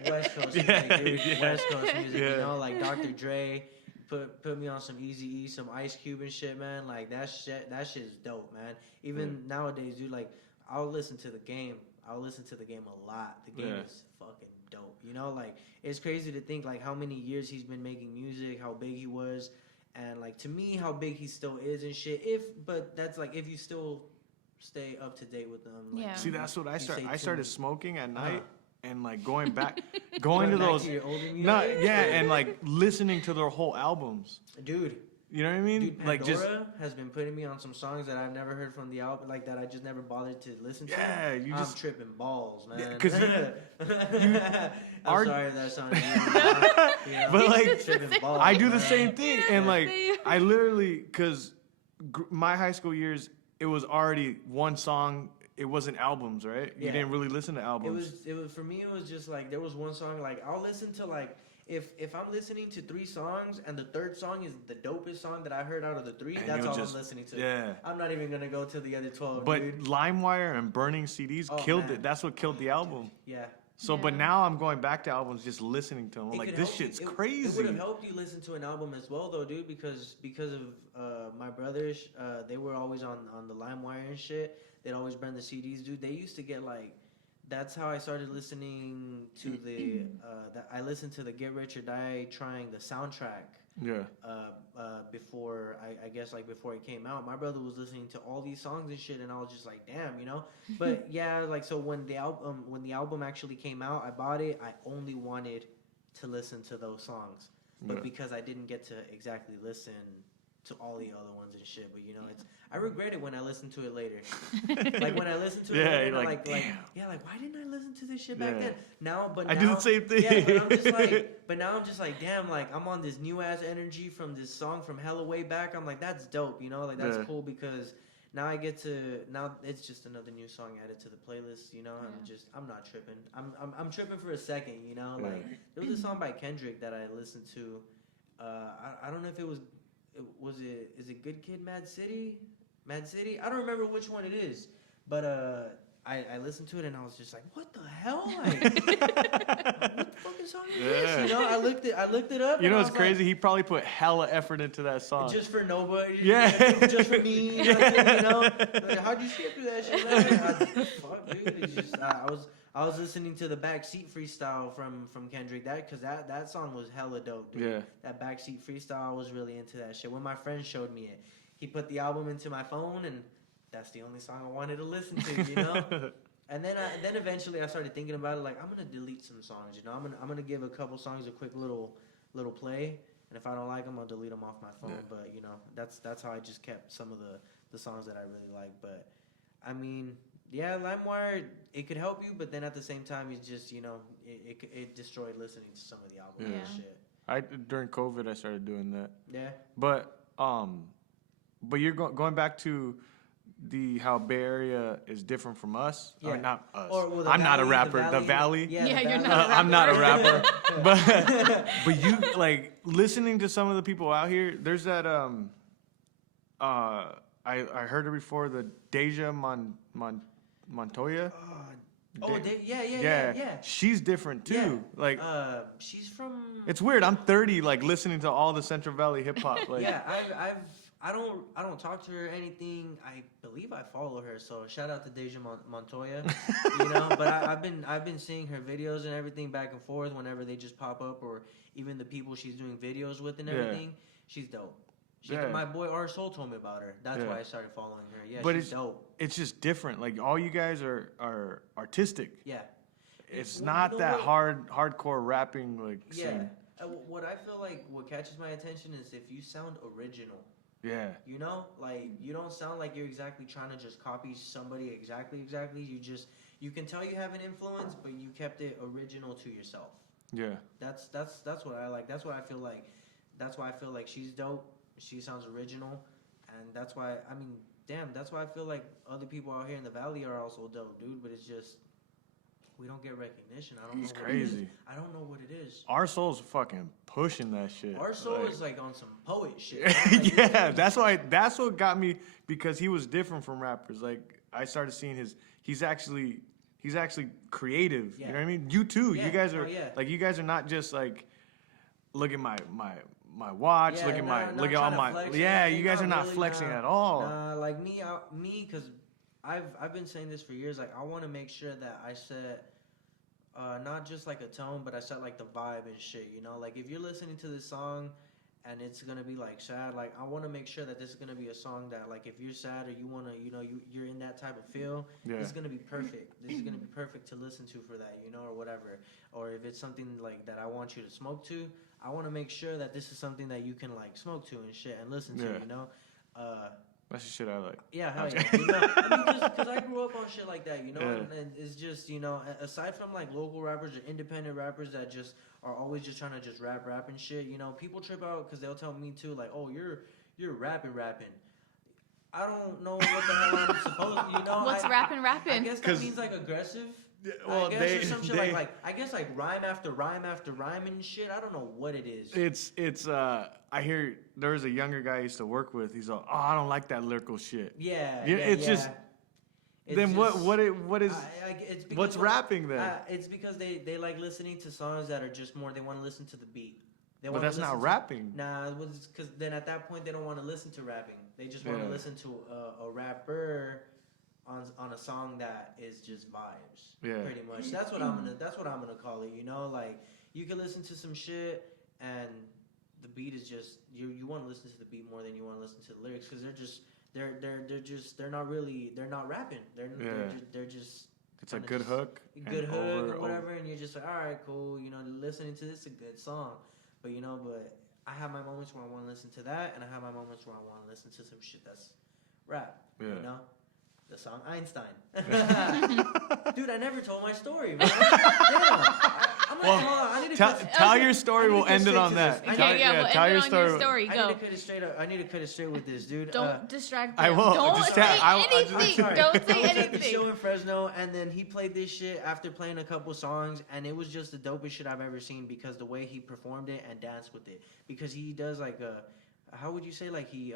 West Coast music, dude. Yeah. West Coast music, you Yeah. know, like Dr. Dre, put me on some Eazy-E, some Ice Cube and shit, man. Like that shit's dope, man. Even nowadays, dude, like I'll listen to the game. I'll listen to the game a lot. The game Yeah. is fucking dope. You know, like it's crazy to think like how many years he's been making music, how big he was, and like to me how big he still is and shit. But that's like if you still stay up to date with them. Like, Yeah. See, that's what I you started. stay I started tuned. smoking at night Uh-huh. and like going to back those. to your older music? No, yeah, and like listening to their whole albums. Dude. You know what I mean? Dude, like Pandora just has been putting me on some songs that I've never heard from the album, like that I just never bothered to listen to. Yeah, you I'm just- tripping balls, man. Yeah, 'cause I'm are- sorry if that sounded. You know, But, like, tripping balls, I do the man. same thing, and like Same. I literally, cause my high school years, it was already one song. It wasn't albums, right? You Yeah. didn't really listen to It albums. was for me. It was just like there was one song. Like I'll listen to like if I'm listening to 3 songs and the third song is the dopest song that I heard out of the 3, And that's you'll all just- I'm listening to. yeah. I'm not even gonna go to the other 12. But dude. LimeWire and burning CDs Oh, killed man. it. That's what killed the album. Yeah. So, but Yeah. now I'm going back to albums, just listening to them. I'm It like, could this help you- shit's It would crazy. have helped you listen to an album as well, though, dude, because of my brothers. They were always on the LimeWire and shit. They'd always burn the CDs, dude. They used to get like. That's how I started listening to the. I listened to the Get Rich or Die Trying the soundtrack. Yeah. Before I guess like before it came out, my brother was listening to all these songs and shit, and I was just like, damn, you know. But yeah, like so when the album actually came out, I bought it. I only wanted to listen to those songs, but Yeah. because I didn't get to exactly listen to all the other ones and shit. But you know, I regret it when I listen to it later. Like when I listen to it Yeah, later, you're I'm like, damn. why didn't I listen to this shit back Yeah. then? Now, I do the same thing. Yeah, but I'm just like, but now I'm just like, damn, like I'm on this new ass energy from this song from hella way back. I'm like, that's dope, you know, like that's Yeah. cool because now now it's just another new song added to the playlist, you know. I'm not tripping. I'm tripping for a second, you know. Like there was a song by Kendrick that I listened to. I don't know if it was is it Good Kid, Mad City? Mad City? I don't remember which one it is, but I listened to it and I was just like, what the hell? Like, what the fucking song is Yeah. this? You know, I looked it up. You and know I what's was crazy? He probably put hella effort into that song. like, just for nobody. Yeah. Just for me. Nothing, you know. Like, how'd you skip through that shit? Like, fuck, dude. It's just I was listening to the Backseat Freestyle from Kendrick because that song was hella dope, dude. Yeah. That Backseat Freestyle, I was really into that shit. When my friend showed me it, he put the album into my phone, and that's the only song I wanted to listen to, you know. And then eventually I started thinking about it, like I'm gonna delete some songs, you know. I'm gonna give a couple songs a quick little play, and if I don't like them, I'll delete them off my phone. Yeah. But you know, that's how I just kept some of the songs that I really like. But I mean, yeah, LimeWire, it could help you, but then at the same time, it's just, you know, it destroyed listening to some of the albums and Yeah. shit. During COVID, I started doing that. Yeah. But you're going back to how Bay Area is different from us, or Yeah. not us. Or, the I'm not a Valley, rapper. The Valley. Yeah, Yeah, the you're Valley. not a I'm not a rapper. rapper, but you like listening to some of the people out here. There's that I heard it before, the Deja Montoya. Yeah. She's different too. Yeah. Like She's from. it's weird. I'm 30, like listening to all the Central Valley hip hop. Like Yeah, I don't talk to her or anything. I believe I follow her, so shout out to Deja Montoya. You know, but I've been seeing her videos and everything back and forth whenever they just pop up, or even the people she's doing videos with and Yeah. everything. She's dope. Yeah. My boy R Soul told me about her. That's Yeah. why I started following her. Yeah, But she's it's- dope. it's just different. Like all you guys are artistic. Yeah. It's Well, not you know that what? hardcore rapping like Yeah. scene. What I feel like what catches my attention is if you sound original. Yeah. You know, like you don't sound like you're exactly trying to just copy somebody exactly. You can tell you have an influence, but you kept it original to yourself. Yeah. That's what I like. That's what I feel like. That's why I feel like she's dope. She sounds original, and that's why I mean, damn, that's why I feel like other people out here in the valley are also dope, dude. But it's just we don't get recognition. I don't know It's what it is. crazy. I don't know what it is. Our Soul's fucking pushing that shit. Our Soul Like- is like on some poet shit. Like, yeah, that's what got me, because he was different from rappers. Like I started seeing he's actually creative. Yeah. You know what I mean? You too. Yeah. You guys are Oh, yeah. like, you guys are not just like, look at my watch, Yeah, look at not look at all trying to my flex or yeah. anything, You guys are not really, flexing nah. at all. Nah, like me, because I've been saying this for years. Like I want to make sure that I set not just like a tone, but I set like the vibe and shit. You know, like if you're listening to this song and it's gonna be like sad, like I want to make sure that this is gonna be a song that, like, if you're sad or you wanna, you know, you're in that type of feel, Yeah. this is gonna be perfect. This is gonna be perfect to listen to for that, you know, or whatever. Or if it's something like that I want you to smoke to, I want to make sure that this is something that you can like smoke to and shit and listen to, Yeah. you know. That's the shit I like. Yeah, hell Okay. yeah. You know, I mean, because I grew up on shit like that, you know, Yeah. and it's just, you know, aside from like local rappers or independent rappers that just are always just trying to just rap and shit, you know, people trip out because they'll tell me too, like, oh, you're rapping. I don't know what the hell I'm supposed to, you know. What's I rapping? I guess that 'Cause- means like aggressive. Yeah, I guess, or some shit like I guess like rhyme after rhyme after rhyme and shit. I don't know what it is. It's I hear there was a younger guy I used to work with. He's like, oh, I don't like that lyrical shit. Yeah, It's just. It's Then just- what is it's because what's rapping then? It's because they like listening to songs that are just more. They want to listen to the beat. They But wanna that's listen not to- rapping. Nah, because then at that point they don't want to listen to rapping. They just want to Yeah. listen to a rapper on a song that is just vibes. Yeah. Pretty much. That's what I'm gonna call it. You know, like you can listen to some shit and the beat is just you want to listen to the beat more than you want to listen to the lyrics because they're not rapping. They're just It's a kinda good just hook. good and hook over- or whatever, and you're just like, all right, cool. You know, listening to this is a good song, but I have my moments where I want to listen to that, and I have my moments where I want to listen to some shit that's rap. Yeah. You know, the song Einstein. Dude, I never told my story, man. Damn. I'm like, Well, hold on, I need to Tell, cut- tell Okay. your I story. need We'll to get end it straight on to that. this. Tell- Okay, yeah, we'll tell end your it on story. your story. I Go. need to cut it straight up. I need to cut it straight with this, dude. Don't distract I him. won't. Don't Just say tell- I anything. just- Sorry. Don't I say was at the anything. show in Fresno, and then he played this shit after playing a couple songs, and it was just the dopest shit I've ever seen because the way he performed it and danced with it. Because he does like how would you say, like he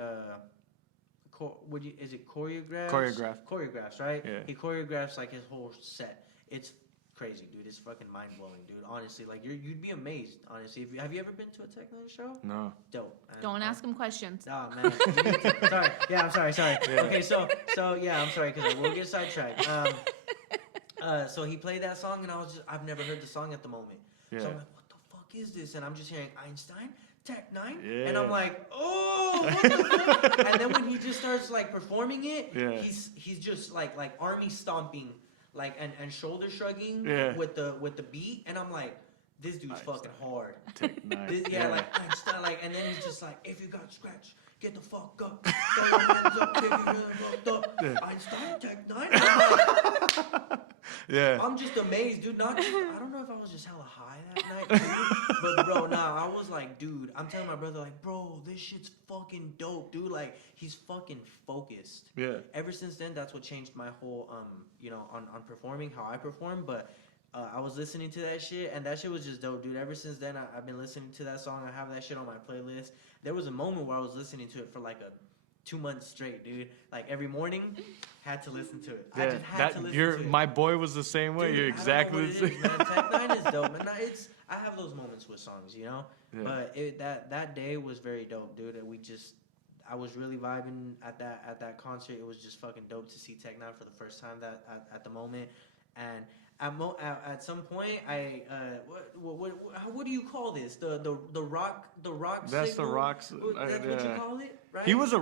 is it choreographs? Choreographs, right? Yeah. He choreographs like his whole set. It's crazy, dude. It's fucking mind blowing, dude. Honestly, like you'd be amazed. Honestly, have you ever been to a Tech Nine show? No. Dope. Don't ask him questions. Oh man, you need to- sorry. Yeah, I'm sorry. Yeah. Okay, so yeah, I'm sorry because we'll get sidetracked. So he played that song, and I've never heard the song at the moment. Yeah. So I'm like, what the fuck is this? And I'm just hearing Einstein, Tech Nine, Yeah. and I'm like, oh, what the fuck? And then when he just starts like performing it, Yeah. he's just like army stomping, like and shoulder shrugging Yeah. with the beat, and I'm like, this dude's Einstein. fucking hard. Take nine. Yeah, like Einstein, like, and then he's just like, if you got scratch, get the fuck up, throw your hands up, get your hands up, Yeah. Einstein, Tech Nine. I'm like, Yeah. I'm just amazed, dude. I don't know if I was just hella high that night, dude. But bro, I was like, dude, I'm telling my brother, like, bro, this shit's fucking dope, dude. Like, he's fucking focused. Yeah. Ever since then, that's what changed my whole, on performing, how I perform. But I was listening to that shit, and that shit was just dope, dude. Ever since then, I've been listening to that song. I have that shit on my playlist. There was a moment where I was listening to it for like 2 months straight, dude. Like every morning, had to listen to it. I Yeah. just had to listen to it. My boy was the same way. Dude, You're I don't know exactly what the it is, same. man. Tech Nine is dope, man. I have those moments with songs, you know. Yeah. But that day was very dope, dude. I was really vibing at that concert. It was just fucking dope to see Tech Nine for the first time at the moment, and at some point what do you call this? The rock That's signal? the rocks. That's what you call it, right? He was a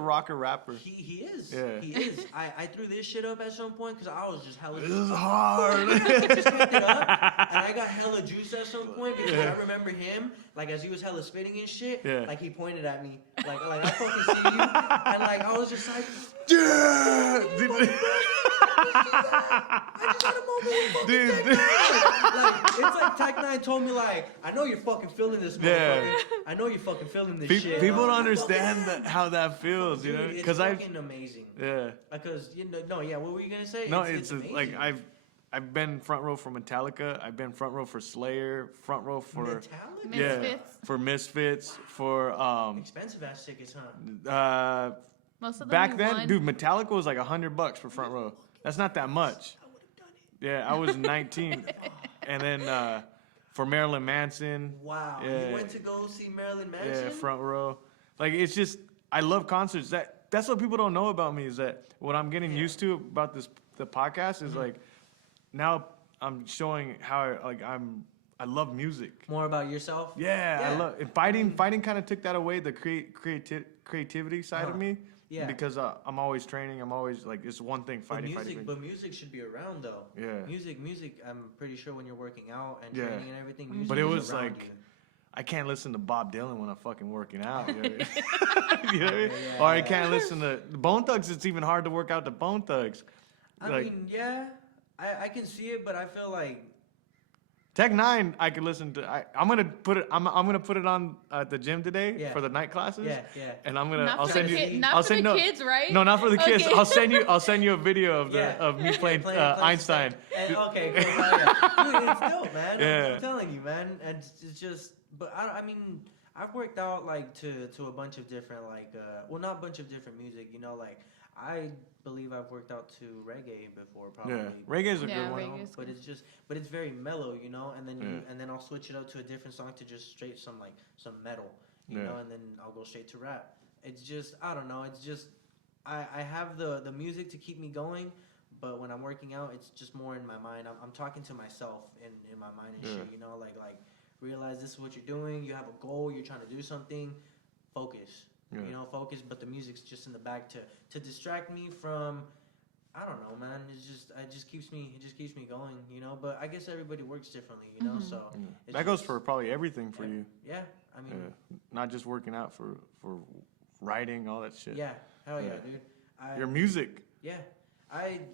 rocker rapper. He is. Yeah. He is. I threw this shit up at some point because I was just hella. This is hard. Just cranked it up, and I got hella juice at some point because I remember him, like as he was hella spitting and shit, Yeah. like he pointed at me, like I fucking see you, and like I was just like, Yeah. I just had a moment with fucking Dude. Tech Nine. Like it's like Tech Nine told me like, I know you're fucking feeling this, motherfucker. Yeah. I know you're fucking feeling this Pe- shit. People And don't I was like, understand "Fuck yeah." how that feels, you know, Dude, it's because I, fucking amazing. yeah, Because no, yeah. What were you gonna say? no, it's like amazing. I've been front row for Metallica. I've been front row for Slayer. Front row for Metallica? Misfits. for Misfits. For Expensive ass tickets, huh? Most of them back we then, won. dude, Metallica was like $100 for front row. That's not that much. I would have done it. Yeah, I was 19, and then for Marilyn Manson. Wow. Yeah. You went to go see Marilyn Manson? Yeah, front row. Like it's just I love concerts. That's what people don't know about me is that what I'm getting used to about the podcast is like now I'm showing how I love music. More about yourself? Yeah, I love and fighting kind of took that away, the creativity side of me. Yeah. Because I'm always training. I'm always like it's one thing fighting. But music should be around though. Yeah. Music. I'm pretty sure when you're working out and Yeah. training and everything, music But it is was around like you. I can't listen to Bob Dylan when I'm fucking working out. You know what I mean? You know what I mean? Or I can't listen to Bone Thugs. It's even hard to work out to Bone Thugs. I Like mean, yeah, I can see it, but I feel like Tech Nine, I could listen to. I'm gonna put it. I'm gonna put it on at the gym today Yeah. for the night classes. yeah. And I'm gonna. Not I'll for send the you. kid- not I'll for send the no. kids, right? No, not for the kids. Okay. I'll send you a video of Yeah. of me playing playing Einstein. And, okay, cool. Yeah. Dude, it's dope, man. Yeah. I'm telling you, man. And it's just, but I mean, I've worked out like to a bunch of different well, not a bunch of different music, you know, like I believe I've worked out to reggae before, probably. Yeah, reggae's a Yeah, good one. reggae. It's But good. it's just, but it's very mellow, you know. And then Yeah. and then I'll switch it up to a different song to just straight some metal, you Yeah. know. And then I'll go straight to rap. It's just, I don't know. It's just, I have the music to keep me going, but when I'm working out, it's just more in my mind. I'm talking to myself in my mind and Yeah. shit, you know. Like realize this is what you're doing. You have a goal. You're trying to do something. Focus. Yeah. You know, focus. But the music's just in the back to distract me from. I don't know, man. It just keeps me going, you know. But I guess everybody works differently, you know. Mhm. So Yeah. it's That goes just- for probably everything for you. yeah. I mean, Yeah. Not just working out for writing all that shit. yeah, hell yeah, Yeah. dude. Your music. Yeah,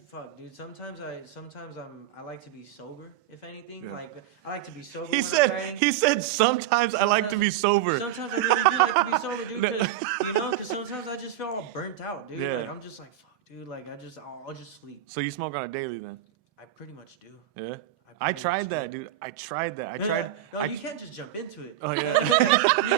fuck, dude. Sometimes I like to be sober. If anything, Yeah. like I like to be sober. He when I'm said. writing. He said. Sometimes I like to be sober. Sometimes I really do like to be sober, dude. No. 'Cause, you know, because sometimes I just feel all burnt out, dude. Yeah. Like I'm just like, fuck, dude. Like I'll just sleep. So you smoke on a daily then? I pretty much do. Yeah. I I pretty tried much that, do. dude. I tried that. I No, tried. No, I, you can't just jump into it. oh yeah.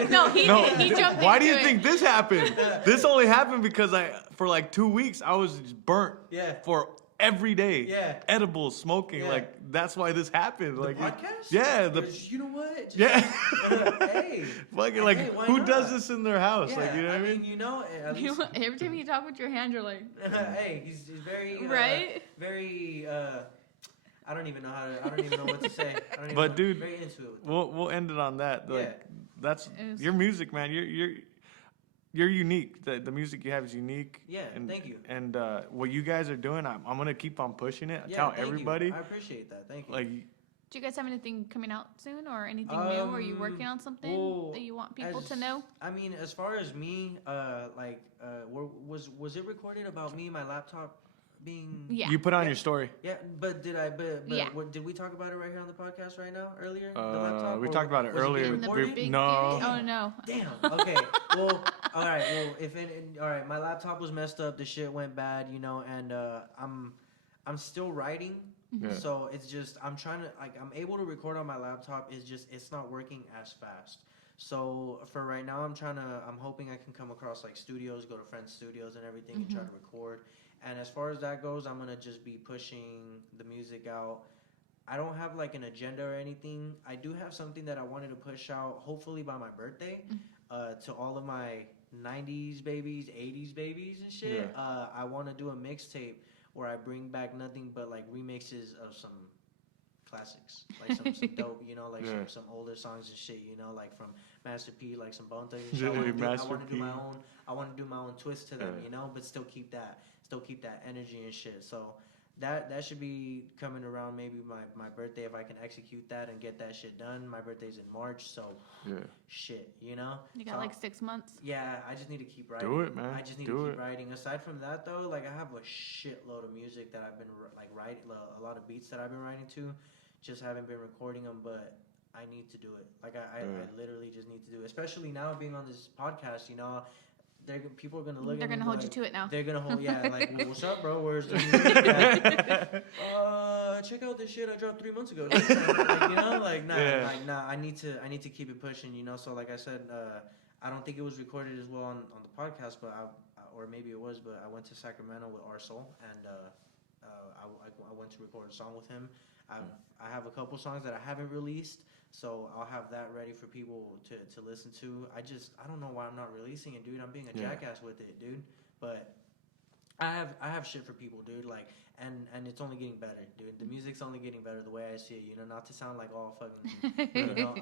No, he No. did. He jumped Why do into you think it. this happened? This only happened because for like 2 weeks I was just burnt Yeah. for every day. Yeah. Edibles, smoking. Yeah. Like that's why this happened. The Like podcast? yeah. You know what? Just- Yeah. hey. Fucking like Hey, why who not? does this in their house? Yeah, Like you know what I mean? you know, at least, Every time you talk with your hand, you're like, hey, he's very Right? very. I don't even know what to say. I don't even But know. dude, very into it. We'll end it on that. Like Yeah. that's It was- your music, man. You're unique. The music you have is unique. Yeah, and, thank you. And what you guys are doing, I'm gonna keep on pushing it. Yeah, Tell thank you. everybody. I appreciate that. Thank you. Like do you guys have anything coming out soon or anything new? Are you working on something well, that you want people to as- know? I mean, as far as me, was it recorded about me, my laptop being? Yeah. you put on Yeah. your story. Yeah, but did I? But Yeah. did we talk about it right here on the podcast right now? Earlier, the We laptop. Or talked about it was earlier. being In the recorded? big No. theory? Oh no. Damn. Okay. Well, all right. Well, all right, my laptop was messed up. The shit went bad, you know, and I'm still writing. Yeah. So it's just I'm trying to I'm able to record on my laptop. It's not working as fast. So for right now, I'm hoping I can come across like studios, go to friends' studios and everything, and try to record. And as far as that goes, I'm gonna just be pushing the music out. I don't have like an agenda or anything. I do have something that I wanted to push out, hopefully by my birthday, to all of my 90s babies, 80s babies and shit. Yeah. I want to do a mixtape where I bring back nothing but like remixes of some classics, like some dope, you know, like Yeah. some older songs and shit, you know, like from Master P, like some Bone Thugs and shit. Yeah, I want Master to do P. my own. I want to do my own twist to them, Yeah. you know, but still keep that energy and shit. So that should be coming around maybe my birthday if I can execute that and get that shit done. My birthday's in March, so Yeah. shit, you know. You So got like 6 months. yeah, I just need to keep writing. Do it, man. I just need Do to it. keep writing. Aside from that, though, like I have a shitload of music that I've been like writing, a lot of beats that I've been writing to, just haven't been recording them. But I need to do it. Like I Yeah. literally just need to do it. Especially now being on this podcast, you know, people are gonna look. They're at me gonna hold you like, to it now. They're gonna hold, yeah, like, well, what's up, bro? Where's the music at? Check out this shit I dropped 3 months ago. Like, you know, like, nah, Yeah. like, nah. I need to keep it pushing, you know. So, like I said, I don't think it was recorded as well on the podcast, but or maybe it was, but I went to Sacramento with Our Soul, and I went to record a song with him. I have a couple songs that I haven't released, so I'll have that ready for people to listen to. I don't know why I'm not releasing it, dude. I'm being a jackass with it, dude. But I have shit for people, dude. Like, and it's only getting better, dude. The music's only getting better the way I see it. You know, not to sound like all fucking, you know,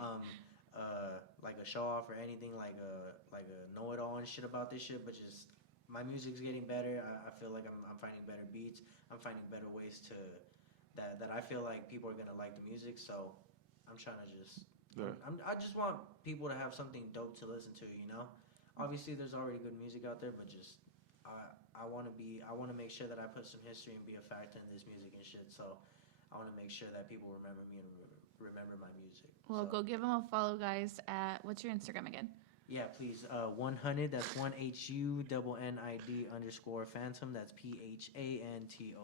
like a show off or anything, like a know it all and shit about this shit. But just my music's getting better. I feel like I'm finding better beats. I'm finding better ways to that I feel like people are gonna like the music. So I'm trying to just. I just want people to have something dope to listen to, you know. Obviously, there's already good music out there, but just I want to make sure that I put some history and be a factor in this music and shit. So I want to make sure that people remember me and remember my music. Well, so, go give them a follow, guys. At what's your Instagram again? Yeah, please. 100. That's 1HU_NID_Phantom. That's PHANTOM.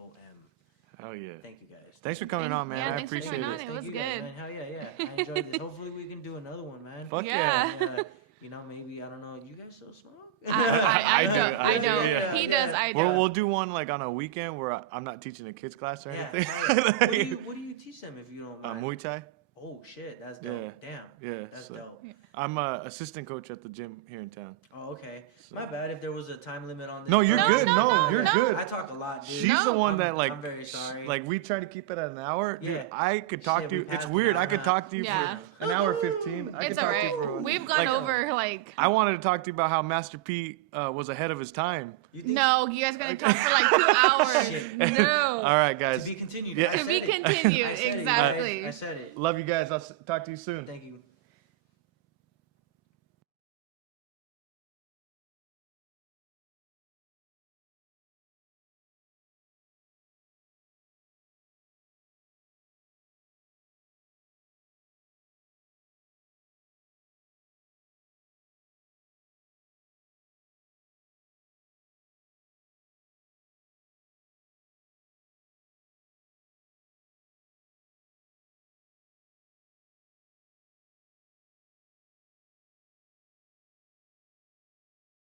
Hell yeah. Thank you guys. Thanks for coming on, man. Yeah, I thanks for appreciate coming it. on. It was Thank you guys, good. man. Hell yeah. I enjoyed this. Hopefully we can do another one, man. Fuck Yeah. And, you know, maybe, I don't know, you guys still smoke? I do, don't. I I do, don't. yeah. He does. I don't. We'll do one like on a weekend where I'm not teaching a kids class or Yeah. anything. What do you teach them if you don't mind? Muay Thai. Oh shit, that's dope. Damn. Yeah. That's So dope. I'm a assistant coach at the gym here in town. Oh, okay. So- My bad if there was a time limit on this. No, you're No, good. no, No, you're no. good. I talk a lot, dude. She's the one that I'm very sorry. like we try to keep it at an hour. Dude, Yeah. I could talk Shit, to you. we It's passed an weird. hour, I could huh? Yeah. talk to you for an hour 15. I It's could talk alright. to you for We've gone like, over like. I wanted to talk to you about how Master P was ahead of his time. You think- No, you guys gonna talk for like 2 hours. Shit. No. All right, To guys. be continued. Yeah. I To be said it. continued, I said it, guys. exactly. I said it. Love you guys. I'll talk to you soon. Thank you.